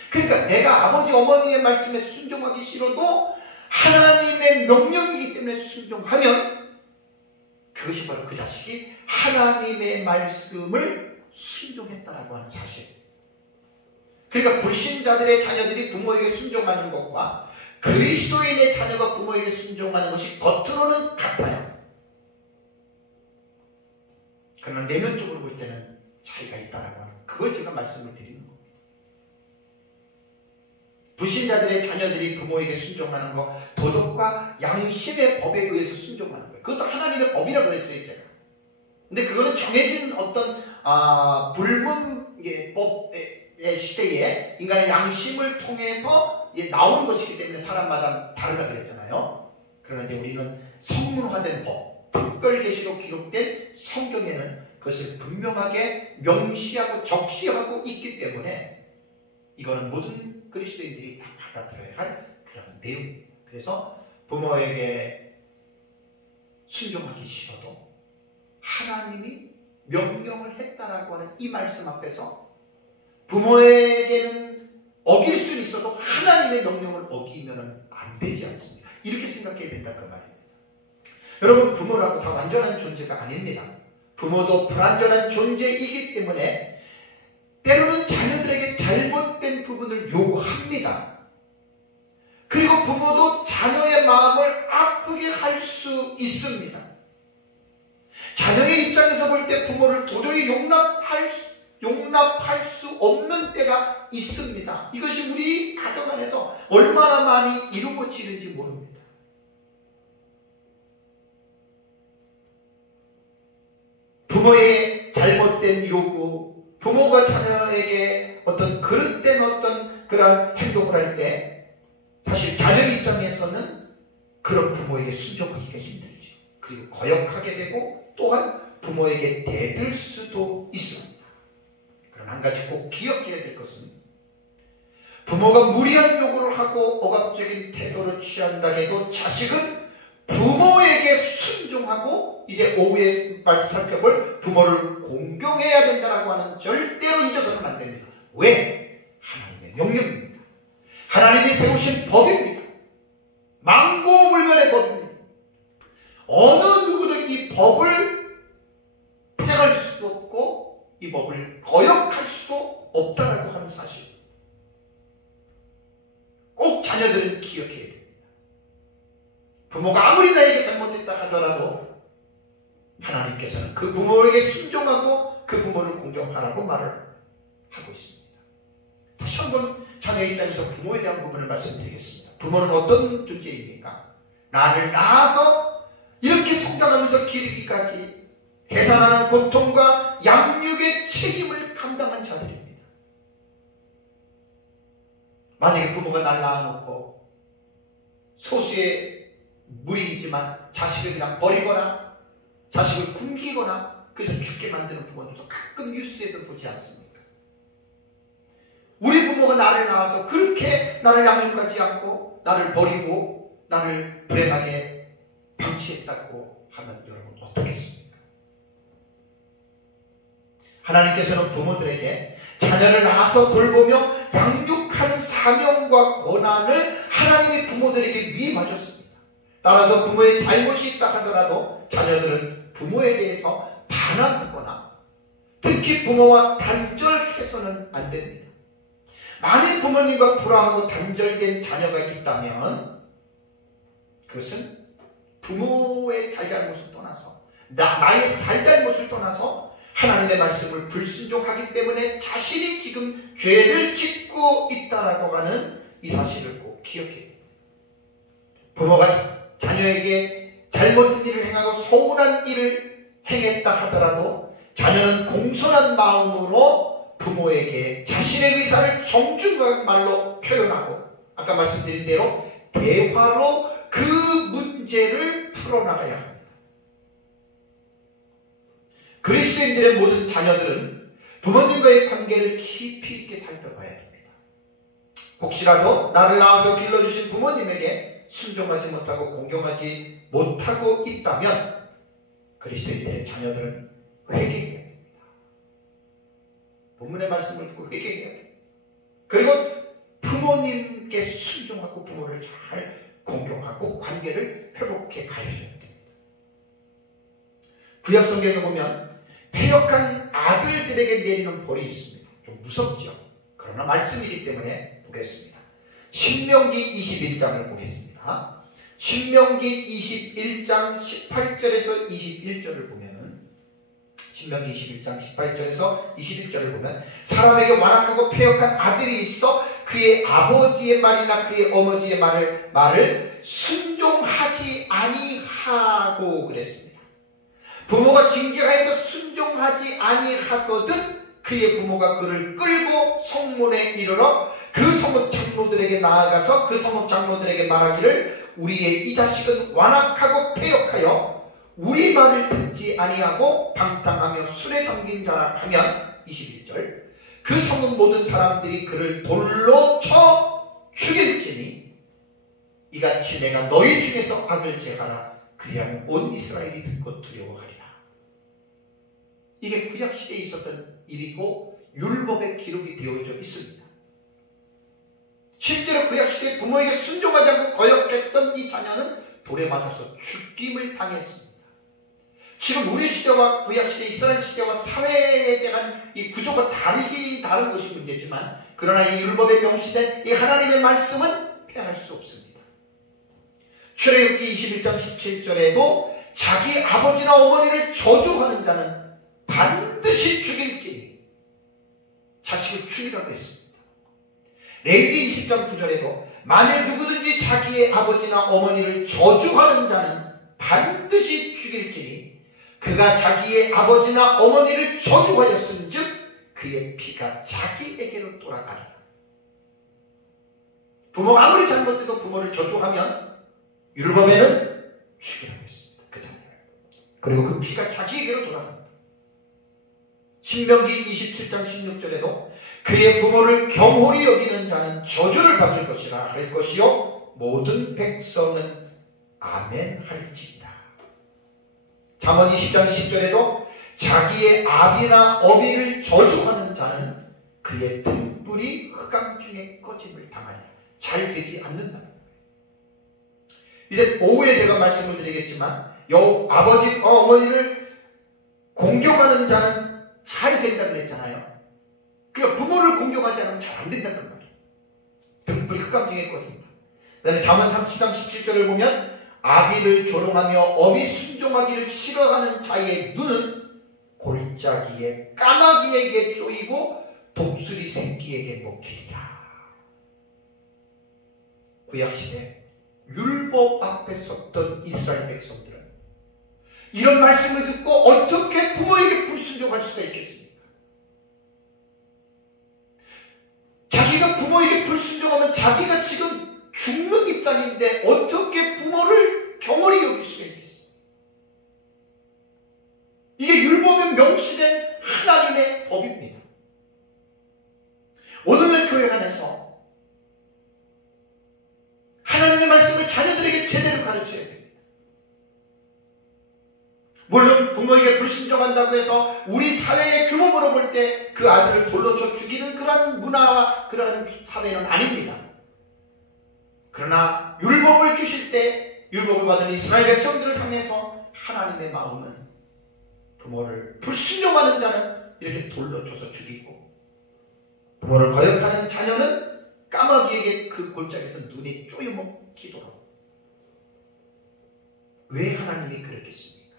그러니까 내가 아버지 어머니의 말씀에 순종하기 싫어도 하나님의 명령이기 때문에 순종하면 그것이 바로 그 자식이 하나님의 말씀을 순종했다라고 하는 사실. 그러니까 불신자들의 자녀들이 부모에게 순종하는 것과 그리스도인의 자녀가 부모에게 순종하는 것이 겉으로는 같아요. 그러나 내면적으로 볼 때는 차이가 있다라고 하는, 그걸 제가 말씀을 드리는 겁니다. 불신자들의 자녀들이 부모에게 순종하는 것, 도덕과 양심의 법에 의해서 순종하는 거예요. 그것도 하나님의 법이라고 그랬어요, 제가. 근데 그거는 정해진 어떤 불문법의 시대에 인간의 양심을 통해서 나온 것이기 때문에 사람마다 다르다 그랬잖아요. 그러나 이제 우리는 성문화된 법, 특별계시로 기록된 성경에는 그것을 분명하게 명시하고 적시하고 있기 때문에 이거는 모든 그리스도인들이 다 받아들여야 할 그런 내용입니다. 그래서 부모에게 순종하기 싫어도 하나님이 명령을 했다라고 하는 이 말씀 앞에서 부모에게는 어길 수는 있어도 하나님의 명령을 어기면 안 되지 않습니다. 이렇게 생각해야 된다 그 말입니다. 여러분, 부모라고 다 완전한 존재가 아닙니다. 부모도 불완전한 존재이기 때문에 때로는 자녀들에게 잘못된 부분을 요구합니다. 그리고 부모도 자녀의 마음을 아프게 할 수 있습니다. 자녀의 입장에서 볼 때 부모를 도저히 용납할 수 없는 때가 있습니다. 이것이 우리 가정 안에서 얼마나 많이 이루어지는지 모릅니다. 부모의 잘못된 요구, 부모가 자녀에게 어떤 그릇된 어떤 그런 행동을 할 때 사실 자녀 입장에서는 그런 부모에게 순종하기가 힘들죠. 그리고 거역하게 되고 또한 부모에게 대들 수도 있습니다. 그럼 한 가지 꼭 기억해야 될 것은 부모가 무리한 요구를 하고 억압적인 태도를 취한다 해도 자식은 부모에게 순종하고 이제 오후에 살펴볼 부모를 공경해야 된다고 하는 절대로 잊어서는 안 됩니다. 왜? 하나님의 명령입니다. 하나님이 세우신 법입니다. 망고불변의 법입니다. 어느 누구도 이 법을 폐할 수도 없고 이 법을 거역할 수도 없다라고 하는 사실. 꼭 자녀들은 기억해야 됩니다. 부모가 아무리 나에게 잘못했다 하더라도 하나님께서는 그 부모에게 순종하고 그 부모를 공경하라고 말을 하고 있습니다. 다시 한번 자녀 입장에서 부모에 대한 부분을 말씀드리겠습니다. 부모는 어떤 존재입니까? 나를 낳아서 이렇게 성장하면서 기르기까지 해산하는 고통과 양육의 책임을 감당한 자들입니다. 만약에 부모가 날 낳아놓고 소수의 무리이지만 자식을 그냥 버리거나 자식을 굶기거나 그래서 죽게 만드는 부모들도 가끔 뉴스에서 보지 않습니까? 우리 부모가 나를 낳아서 그렇게 나를 양육하지 않고 나를 버리고 나를 불행하게 방치했다고 하면 여러분 어떻겠습니까? 하나님께서는 부모들에게 자녀를 낳아서 돌보며 양육하는 사명과 권한을 하나님이 부모들에게 위임하셨습니다. 따라서 부모의 잘못이 있다 하더라도 자녀들은 부모에 대해서 반항하거나 특히 부모와 단절해서는 안 됩니다. 만일 부모님과 불화하고 단절된 자녀가 있다면 그것은 부모의 잘잘못을 떠나서 나의 잘잘못을 떠나서 하나님의 말씀을 불순종하기 때문에 자신이 지금 죄를 짓고 있다라고 하는 이 사실을 꼭 기억해야 됩니다. 부모가 자녀에게 잘못된 일을 행하고 서운한 일을 행했다 하더라도 자녀는 공손한 마음으로 부모에게 자신의 의사를 정중한 말로 표현하고 아까 말씀드린 대로 대화로 그 문제를 풀어나가야 합니다. 그리스도인들의 모든 자녀들은 부모님과의 관계를 깊이 있게 살펴봐야 됩니다. 혹시라도 나를 낳아서 길러주신 부모님에게 순종하지 못하고 공경하지 못하고 있다면 그리스도인들의 자녀들은 회개해야 됩니다. 본문의 말씀을 듣고 회개해야 됩니다. 그리고 부모님께 순종하고 부모를 잘 공경하고 관계를 회복해 가셔야 됩니다. 구약 성경에 보면 패역한 아들들에게 내리는 벌이 있습니다. 좀 무섭죠. 그러나 말씀이기 때문에 보겠습니다. 신명기 21장을 보겠습니다. 신명기 21장 18절에서 21절을 보면은, 신명기 21장 18절에서 21절을 보면, 사람에게 완악하고 패역한 아들이 있어 그의 아버지의 말이나 그의 어머니의 말을 순종하지 아니하고 그랬습니다. 부모가 징계하여도 순종하지 아니하거든 그의 부모가 그를 끌고 성문에 이르러 그 성읍 장로들에게 나아가서 그 성읍 장로들에게 말하기를 우리의 이 자식은 완악하고 패역하여 우리 말을 듣지 아니하고 방탕하며 술에 잠긴 자라 하면 21절 그 성읍 모든 사람들이 그를 돌로 쳐 죽일지니 이같이 내가 너희 중에서 악을 제하라 그리하면 온 이스라엘이 듣고 두려워하리라. 이게 구약시대에 있었던 일이고 율법에 기록이 되어져 있습니다. 실제로 구약시대에 부모에게 순종하지 않고 거역했던 이 자녀는 돌에 맞아서 죽임을 당했습니다. 지금 우리 시대와 구약시대 이스라엘 시대와 사회에 대한 이 구조가 다른 것이 문제지만 그러나 이 율법에 명시된 이 하나님의 말씀은 폐할 수 없습니다. 출애굽기 21장 17절에도 자기 아버지나 어머니를 저주하는 자는 반드시 죽일지니 자식을 죽이라고 했습니다. 레위기 20장 9절에도 만일 누구든지 자기의 아버지나 어머니를 저주하는 자는 반드시 죽일지니 그가 자기의 아버지나 어머니를 저주하였은 즉 그의 피가 자기에게로 돌아가리라. 부모가 아무리 잘못해도 부모를 저주하면 율법에는 죽이라고 했습니다. 그 자녀를. 그리고 그 피가 자기에게로 돌아갑니다. 신명기 27장 16절에도 그의 부모를 경홀히 여기는 자는 저주를 받을 것이라 할 것이요 모든 백성은 아멘 할지니라. 잠언 20장 20절에도 자기의 아비나 어미를 저주하는 자는 그의 등불이 흑암 중에 꺼짐을 당하니라. 잘 되지 않는다. 이제 오후에 제가 말씀을 드리겠지만 아버지 어머니를 공경하는 자는 잘 된다고 했잖아요. 그러니까 부모를 공경하지 않으면 잘 안 된다는 말이에요. 등불이 흑암 중에 꺼진다. 그 다음에 잠언 30장 17절을 보면 아비를 조롱하며 어미 순종하기를 싫어하는 자의 눈은 골짜기에 까마귀에게 쪼이고 독수리 새끼에게 먹히리라. 구약시대 율법 앞에 섰던 이스라엘 백성들은 이런 말씀을 듣고 어떻게 부모에게 불순종할 수가 있겠습니까? 자기가 부모에게 불순종하면 자기가 지금 죽는 입장인데 어떻게 부모를 경홀히 여길 수가 있겠어요? 이게 율법에 명시된 하나님의 법입니다. 오늘날 교회 안에서 하나님의 말씀을 자녀들에게 제대로 가르쳐야 됩니다. 물론 부모에게 불순종한다고 해서 우리 사회의 규모로 볼 때 그 아들을 돌로 쳐 죽이는 그러한 문화와 그러한 사회는 아닙니다. 그러나 율법을 주실 때 율법을 받은 이스라엘 백성들을 향해서 하나님의 마음은 부모를 불순종하는 자는 이렇게 돌로 쳐서 죽이고 부모를 거역하는 자녀는 까마귀에게 그 골짜기에서 눈이 쪼여먹히도록. 왜 하나님이 그랬겠습니까?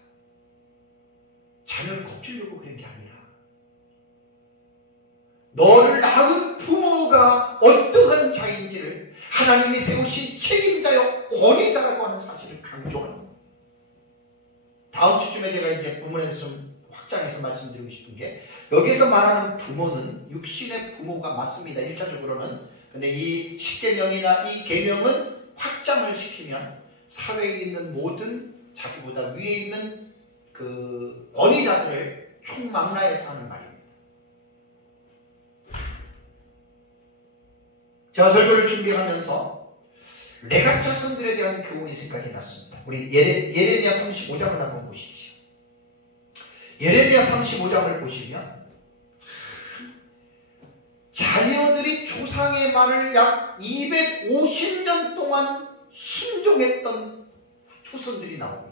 자녀를 겁주려고 그런 게 아니라 너를 낳은 부모가 어떠한 자인지를 하나님이 세우신 책임자여 권위자라고 하는 사실을 강조하는 겁니다. 다음 주쯤에 제가 이제 본문에서 좀 확장해서 말씀드리고 싶은 게 여기서 말하는 부모는 육신의 부모가 맞습니다. 1차적으로는. 근데 이 십계명이나 이 계명은 확장을 시키면 사회에 있는 모든 자기보다 위에 있는 그 권위자들을 총망라해서 하는 말입니다. 제가 설교를 준비하면서 레갑 자손들에 대한 교훈이 생각이 났습니다. 우리 예레미야 35장을 한번 보십시오. 예레미야 35장을 보시면 자녀들이 조상의 말을 약 250년 동안 순종했던 후손들이 나옵니다.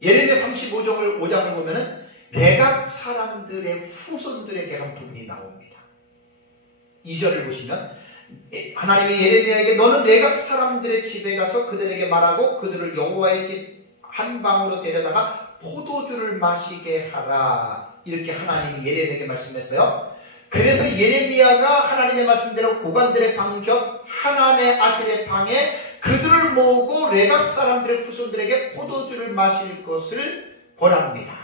예레미야 35장을 보면은 레갑 사람들의 후손들에게 한 부분이 나옵니다. 2절을 보시면 하나님이 예레미야에게 너는 레갑 사람들의 집에 가서 그들에게 말하고 그들을 여호와의 집 한 방으로 데려다가 포도주를 마시게 하라. 이렇게 하나님이 예레미야에게 말씀했어요. 그래서 예레미야가 하나님의 말씀대로 고관들의 방 곁 하난의 아들의 방에 그들을 모으고 레갑 사람들의 후손들에게 포도주를 마실 것을 권합니다.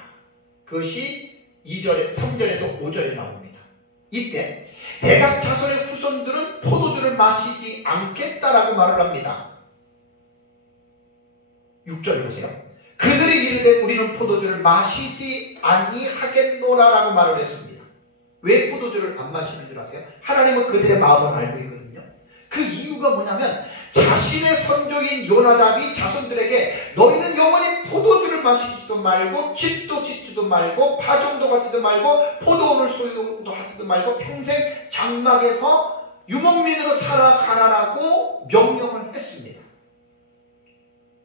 그것이 3절에서 5절에 나옵니다. 이때 레갑 자손의 후손들은 포도주를 마시지 않겠다라고 말을 합니다. 6절 보세요. 그들이 이르되 우리는 포도주를 마시지 아니하겠노라라고 말을 했습니다. 왜 포도주를 안 마시는 줄 아세요? 하나님은 그들의 마음을 알고 있거든요. 그 이유가 뭐냐면 자신의 선조인 요나답이 자손들에게 너희는 영원히 포도주를 마시지도 말고 집도 짓지도 말고 파종도 가지도 말고 포도원을 소유도 하지도 말고 평생 장막에서 유목민으로 살아가라라고 명령을 했습니다.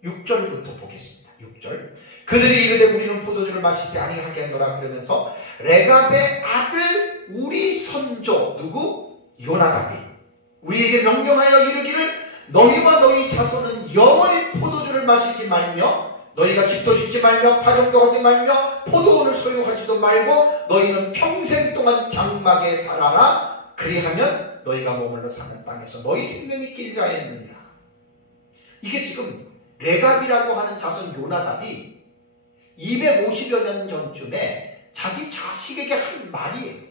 6절부터 보겠습니다. 6절 그들이 이르되 우리는 포도주를 마시지 아니하겠노라 그러면서 레갑의 아들 우리 선조 누구? 요나답이 우리에게 명령하여 이르기를 너희와 너희 자손은 영원히 포도주를 마시지 말며 너희가 집도 짓지 말며 파종도 하지 말며 포도원을 소유하지도 말고 너희는 평생 동안 장막에 살아라. 그리하면 너희가 머물러 사는 땅에서 너희 생명이 있기리라 했느니라. 이게 지금 레갑이라고 하는 자손 요나답이 250여 년 전쯤에 자기 자식에게 한 말이에요.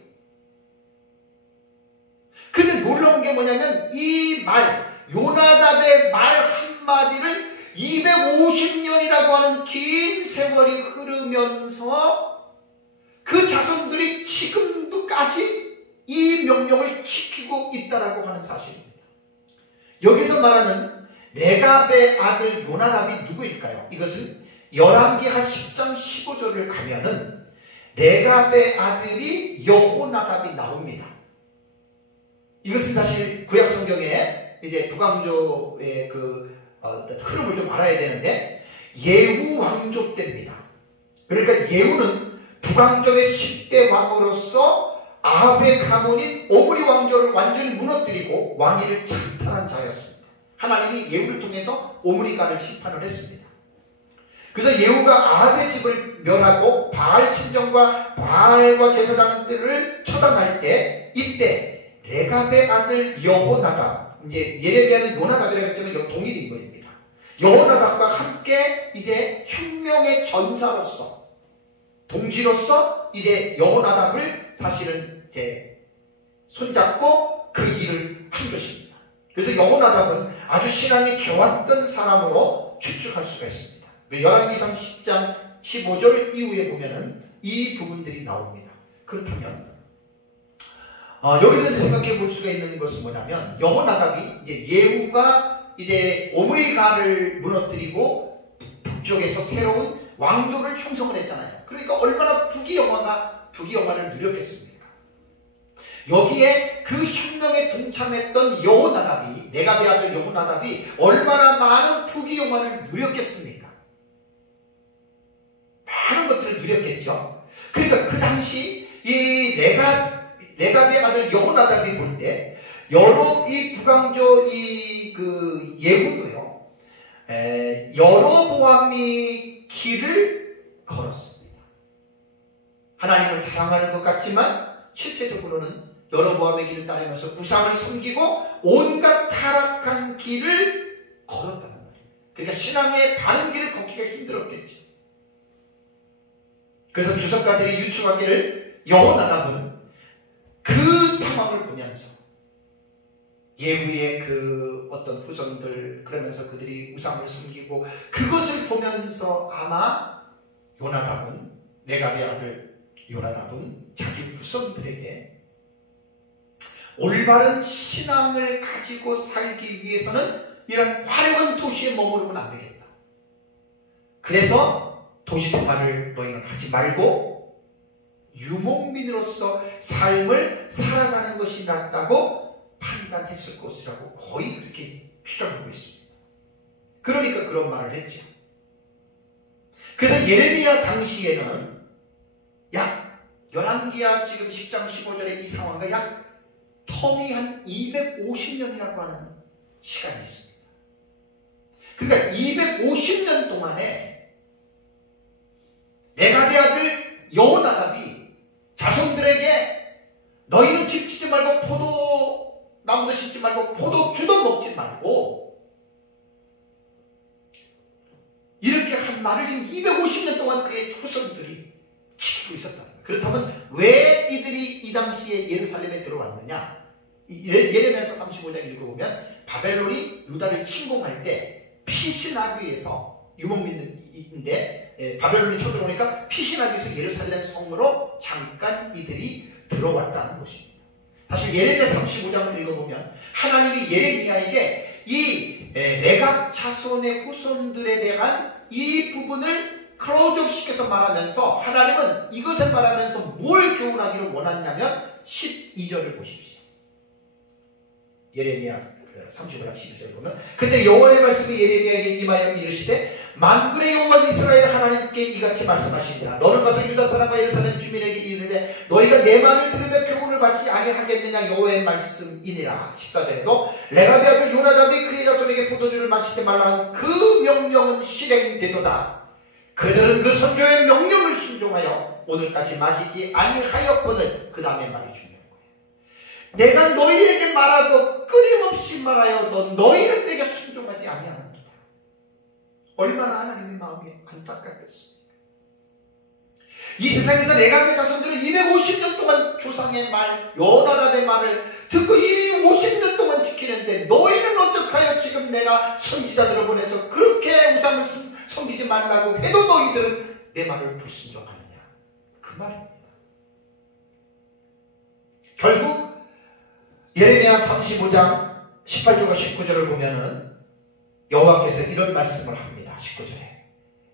근데 놀라운 게 뭐냐면 이 말, 요나답의 말 한마디를 250년이라고 하는 긴 세월이 흐르면서 그 자손들이 지금도까지 이 명령을 지키고 있다라고 하는 사실입니다. 여기서 말하는 레갑의 아들 요나답이 누구일까요? 이것은 열왕기하 10장 15절을 가면은 레갑의 아들이 여호나답이 나옵니다. 이것은 사실 구약 성경에 이제 북왕조의 흐름을 좀 알아야 되는데 예후 왕조 때입니다. 그러니까 예후는 북왕조의 10대 왕으로서 아합의 가문인 오므리 왕조를 완전히 무너뜨리고 왕위를 찬탈한 자였습니다. 하나님이 예후를 통해서 오므리가를 심판을 했습니다. 그래서 예후가 아합의 집을 멸하고 바알 신전과 바알과 제사장들을 처단할 때 이때 레갑의 아들 여호나답, 이제 예레미야는 요나답이라고 했지만 동일 인물입니다. 여호나답과 함께 이제 혁명의 전사로서 동지로서 이제 여호나답을 사실은 이제 손잡고 그 일을 한 것입니다. 그래서 여호나답은 아주 신앙이 좋았던 사람으로 추측할 수가 있습니다. 열왕기상 10장 15절 이후에 보면은 이 부분들이 나옵니다. 그렇다면 여기서 이제 생각해 볼 수가 있는 것은 뭐냐면 여호나답이 이제 예후가 이제 오므리가를 무너뜨리고 북쪽에서 새로운 왕조를 형성을 했잖아요. 그러니까 얼마나 부귀영화를 누렸겠습니까? 여기에 그 혁명에 동참했던 여호나답이, 레갑의 아들 여호나답이 얼마나 많은 부귀영화를 누렸겠습니까? 많은 것들을 누렸겠죠. 그러니까 그 당시 이 레갑의 아들 여호나답이 볼 때 이 북왕조 예후도요, 여로보암이 길을 걸었습니다. 하나님을 사랑하는 것 같지만 실제적으로는 여로보암의 길을 따르면서 우상을 섬기고 온갖 타락한 길을 걸었다는 말입니다. 그러니까 신앙의 바른 길을 걷기가 힘들었겠죠. 그래서 주석가들이 유추하기를 여호나답은 그 상황을 보면서 예후의 그 어떤 후손들, 그러면서 그들이 우상을 숨기고 그것을 보면서 아마 요나답은, 레갑의 아들 요나답은 자기 후손들에게 올바른 신앙을 가지고 살기 위해서는 이런 화려한 도시에 머무르면 안 되겠다. 그래서 도시 생활을 너희는 하지 말고 유목민으로서 삶을 살아가는 것이 낫다고 판단했을 것이라고 거의 그렇게 추정하고 있습니다. 그러니까 그런 말을 했죠. 그래서 예레미야 당시에는 말라기야 지금 10장 15절에 이 상황과 약 텀이 한 250년이라고 하는 시간이 있습니다. 그러니까 250년 동안에 레갑의 아들 여호나답이 자손들에게 너희는 집 짓지 말고 포도나무도 심지 말고 포도주도 먹지 말고 이렇게 한 말을 지금 250년 동안 그의 후손들이 지키고 있었다. 그렇다면 왜 이들이 이 당시에 예루살렘에 들어왔느냐? 예레미야서 35장 읽어보면 바벨론이 유다를 침공할 때 피신하기 위해서 유목민인데 바벨론이 쳐들어오니까 피신하기 위해서 예루살렘 성으로 잠깐 이들이 들어왔다는 것입니다. 사실 예레미야 35장을 읽어보면 하나님이 예레미야에게 이 레갑 자손의 후손들에 대한 이 부분을 클로즈업 시켜서 말하면서 하나님은 이것을 말하면서 뭘 교훈하기를 원하냐면 12절을 보십시오. 예레미야 35장 12절 보면 그때 여호와의 말씀이 예레미야에게 임하여 이르시되 만군의 여호와 이스라엘 하나님께 이같이 말씀하시니라. 너는 가서 유다 사람과 예루살렘 주민에게 이르되 너희가 내 말을 들으며 교훈을 받지 아니하겠느냐 여호와의 말씀이니라. 14절에도 레갑의 아들 요나답이 그의 자손에게 포도주를 마시지 말라 한 그 명령은 실행되도다. 그들은 그 선조의 명령을 순종하여 오늘까지 마시지 아니하였거늘. 그 다음에 말이 중요한 거예요. 내가 너희에게 말하고 끊임없이 말하여 너희는 내게 순종하지 아니하는도다. 얼마나 하나님의 마음이 안타깝겠습니까? 이 세상에서 레갑의 자손들은 250년 동안 조상의 말, 요나답의 말을 듣고 250년 동안 지키는데 너희는 어떡하여 지금 내가 선지자들을 보내서 그렇게 우상을 섬기지 말라고 해도 너희들은 내 말을 불순종하느냐. 그 말입니다. 결국 예레미야 35장 18절과 19절을 보면은 여호와께서 이런 말씀을 합니다. 19절에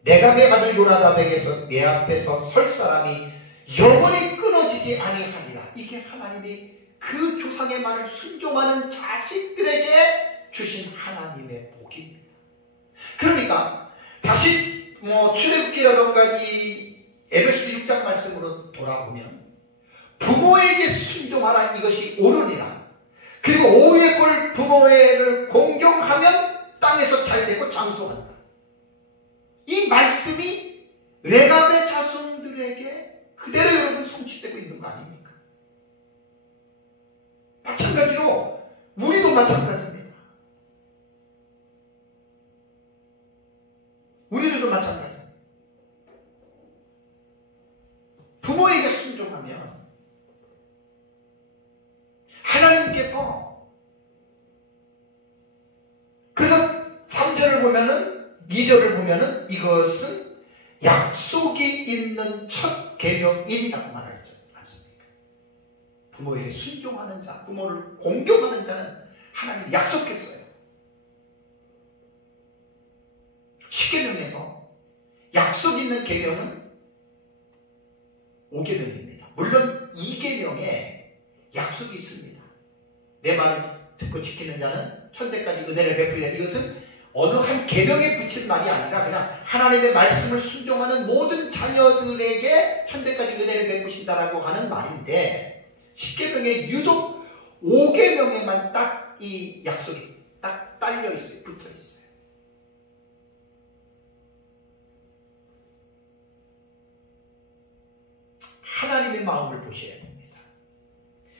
레갑의 아들 요나답에게서 내 앞에서 설 사람이 영원히 끊어지지 아니하리라. 이게 하나님이 그 조상의 말을 순종하는 자식들에게 주신 하나님의 복입니다. 그러니까 다시 출애굽기라던가 이 에베소서 6장 말씀으로 돌아보면 부모에게 순종하라 이것이 옳으니라. 그리고 오해 볼 부모를 공경하면 땅에서 잘되고 장수한다. 이 말씀이 레갑의 자손들에게 그대로 여러분 성취되고 있는 거 아닙니까? 마찬가지로 우리도 마찬가지입니다. 우리들도 마찬가지. 부모에게 순종하면 하나님께서 그래서 3절을 보면은 2절을 보면은 이것은 약속이 있는 첫 계명이라고 말하지 않습니까? 부모에게 순종하는 자, 부모를 공경하는 자는 하나님이 약속했어요. 10계명에서 약속 있는 계명은 5계명입니다. 물론 2계명에 약속이 있습니다. 내 말을 듣고 지키는 자는 천대까지 은혜를 베풀리라. 이것은 어느 한 계명에 붙인 말이 아니라 그냥 하나님의 말씀을 순종하는 모든 자녀들에게 천대까지 은혜를 베푸신다라고 하는 말인데 10계명에 유독 5계명에만 딱 이 약속이 딱 딸려 있어요. 붙어 있어요. 하나님의 마음을 보셔야 됩니다.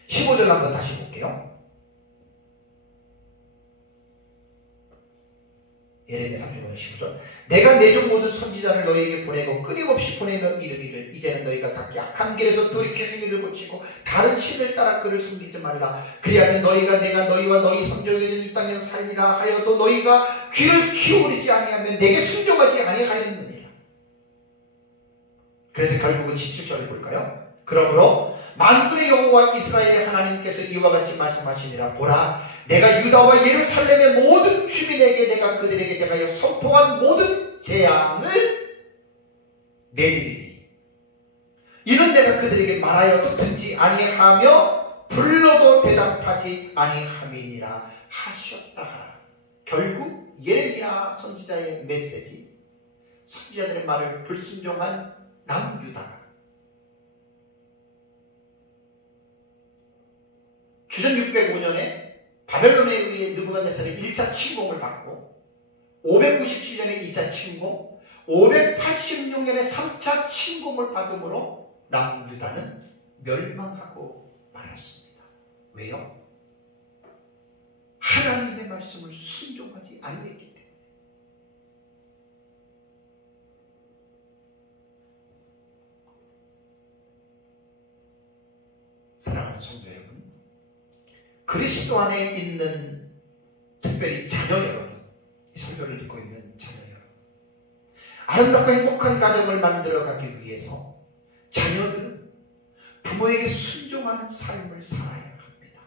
15절 한번 다시 볼게요. 예레미야 35장 15절 내가 내 종 모든 선지자를 너희에게 보내고 끊임없이 보내며 이르기를 이제는 너희가 각기 악한 길에서 돌이켜 행위를 고치고 다른 신을 따라 그를 섬기지 말라. 그리하면 내가 너희와 너희 선조에게는 이 땅에서 살리라 하여도 너희가 귀를 기울이지 아니하면 내게 순종하지 아니하였느니라. 그래서 결국은 17절을 볼까요? 그러므로 만군의 여호와 이스라엘의 하나님께서 이와 같이 말씀하시니라. 보라, 내가 유다와 예루살렘의 모든 주민에게 내가 그들에게 대하여 선포한 모든 재앙을 내리리니 이는 내가 그들에게 말하여도 듣지 아니하며 불러도 대답하지 아니함이니라 하셨다 하라. 결국 예레미야 선지자의 메시지, 선지자들의 말을 불순종한 남유다가 주전 605년에 바벨론에 의해 느부갓네살의 1차 침공을 받고 597년에 2차 침공, 586년에 3차 침공을 받음으로 남유다는 멸망하고 말았습니다. 왜요? 하나님의 말씀을 순종하지 않았기 때문에. 사랑하는 성도 여러분, 그리스도 안에 있는 특별히 자녀 여러분, 이 설교를 듣고 있는 자녀 여러분, 아름답고 행복한 가정을 만들어가기 위해서 자녀들은 부모에게 순종하는 삶을 살아야 합니다.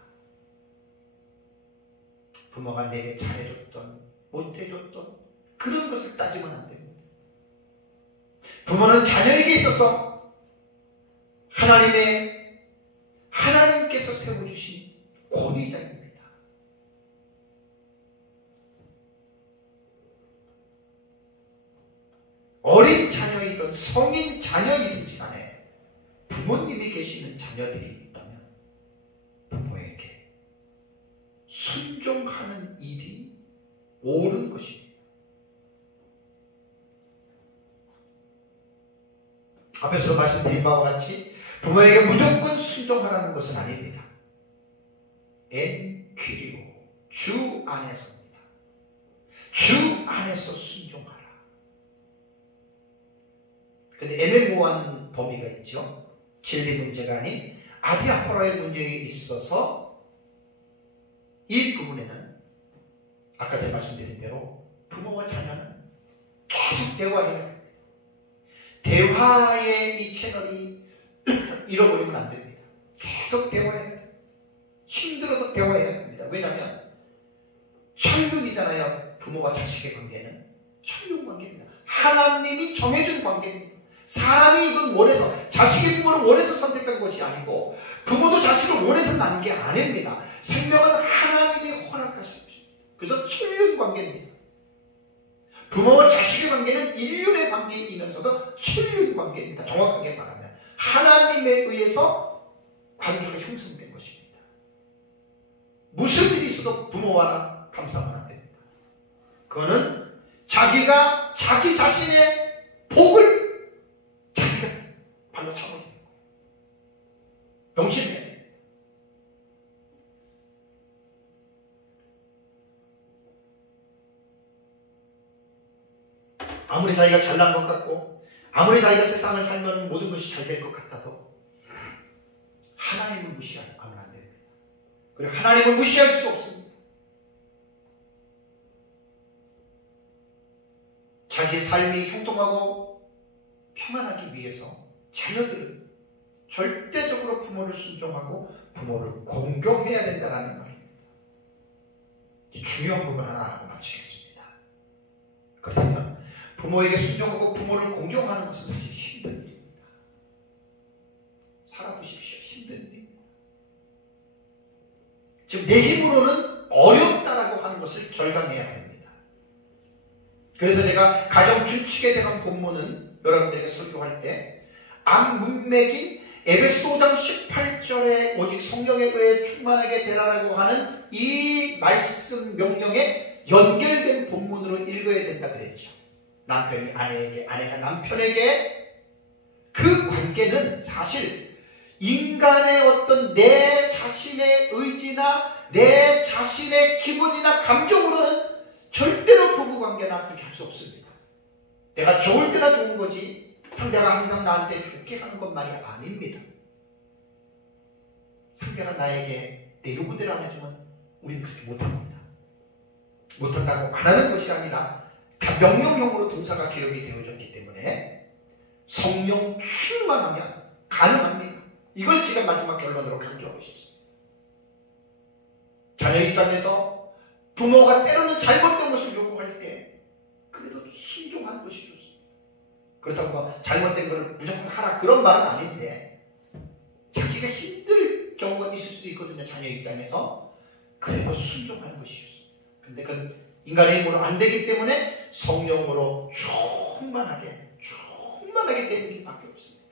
부모가 내게 잘해줬던 못해줬던 그런 것을 따지면 안 됩니다. 부모는 자녀에게 있어서 하나님께서 세워주신 권위자입니다. 어린 자녀이든 성인 자녀이든지 간에 부모님이 계시는 자녀들이 있다면 부모에게 순종하는 일이 옳은 것입니다. 앞에서 말씀드린 바와 같이 부모에게 무조건 순종하라는 것은 아닙니다. 엔퀴리고 주 안에서입니다. 주 안에서 순종하라. 근데 애매모호한 범위가 있죠. 진리 문제가 아닌 아디아포라의 문제에 있어서 이 부분에는 아까 제가 말씀드린 대로 부모와 자녀는 계속 대화해야 됩니다. 대화의 이 채널이 잃어버리면 안 됩니다. 계속 대화해야 됩니다. 힘들어도 대화해야 됩니다. 왜냐하면 천륜이잖아요. 부모와 자식의 관계는 천륜 관계입니다. 하나님이 정해준 관계입니다. 사람이 이건 원해서, 자식의 부모를 원해서 선택한 것이 아니고 부모도 자식을 원해서 난 게 아닙니다. 생명은 하나님이 허락하신 것입니다. 그래서 천륜 관계입니다. 부모와 자식의 관계는 인륜의 관계이면서도 천륜 관계입니다. 정확하게 말하면 하나님에 의해서 관계가 형성된 것입니다. 무슨 일이 있어도 부모와는 감싸면 안 됩니다. 그거는 자기가 자기 자신의 복을 자기가 발로 차버리는 거예요. 명심해야 됩니다. 아무리 자기가 잘난 것 같고 아무리 자기가 세상을 살면 모든 것이 잘 될 것 같아도 하나님을 무시하면 안 됩니다. 그리고 하나님을 무시할 수 없습니다. 자기 삶이 형통하고 평안하기 위해서 자녀들은 절대적으로 부모를 순종하고 부모를 공경해야 된다는 말입니다. 중요한 부분 하나 알고 마치겠습니다. 그러면 부모에게 순종하고 부모를 공경하는 것은 사실 힘든 일입니다. 살아보십시오. 힘든 일입니다. 지금 내 힘으로는 어렵다라고 하는 것을 절감해야 합니다. 그래서 제가 가정 준칙에 대한 본문은 여러분들에게 설교할 때 암문맥인 에베소 5장 18절에 오직 성령에 의해 충만하게 되라라고 하는 이 말씀 명령에 연결된 본문으로 읽어야 된다 그랬죠. 남편이 아내에게, 아내가 남편에게. 그 관계는 사실 인간의 어떤 내 자신의 의지나 내 자신의 기분이나 감정으로는 절대로 부부관계나 그렇게 할 수 없습니다. 내가 좋을 때나 좋은 거지 상대가 항상 나한테 좋게 하는 것만이 아닙니다. 상대가 나에게 내 요구대로 안 해주면 우리는 그렇게 못합니다. 못한다고 안 하는 것이 아니라 다 명령형으로 동사가 기록이 되어졌기 때문에 성령 충만하면 가능합니다. 이걸 지금 마지막 결론으로 강조하고 싶습니다. 자녀 입장에서 부모가 때로는 잘못된 것을 요구할 때 그래도 순종하는 것이 좋습니다. 그렇다고 잘못된 것을 무조건 하라 그런 말은 아닌데 자기가 힘들 경우가 있을 수도 있거든요. 자녀 입장에서. 그래도 순종하는 것이 좋습니다. 근데 그건 인간의 힘으로 안 되기 때문에 성령으로 충만하게 되는 길밖에 없습니다.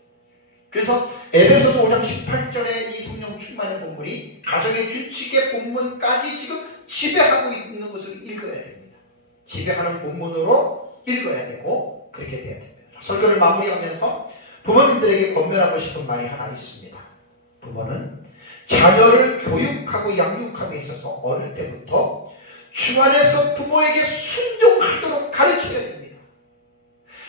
그래서 에베소서 5장 18절의 이 성령 충만의 본문이 가정의 준칙의 본문까지 지금 지배하고 있는 것을 읽어야 됩니다. 지배하는 본문으로 읽어야 되고 그렇게 돼야 됩니다. 설교를 마무리하면서 부모님들에게 권면하고 싶은 말이 하나 있습니다. 부모는 자녀를 교육하고 양육함에 있어서 어릴 때부터 주 안에서 부모에게 순종하도록 가르쳐야 됩니다.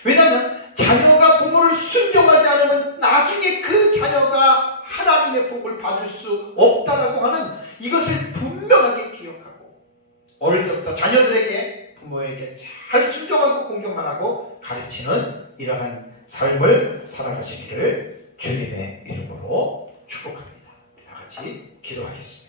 왜냐하면 자녀가 부모를 순종하지 않으면 나중에 그 자녀가 하나님의 복을 받을 수 없다라고 하는 이것을 분명하게 기억하고 어릴 때부터 자녀들에게 부모에게 잘 순종하고 공경만 하고 가르치는 이러한 삶을 살아가시기를 주님의 이름으로 축복합니다. 다 같이 기도하겠습니다.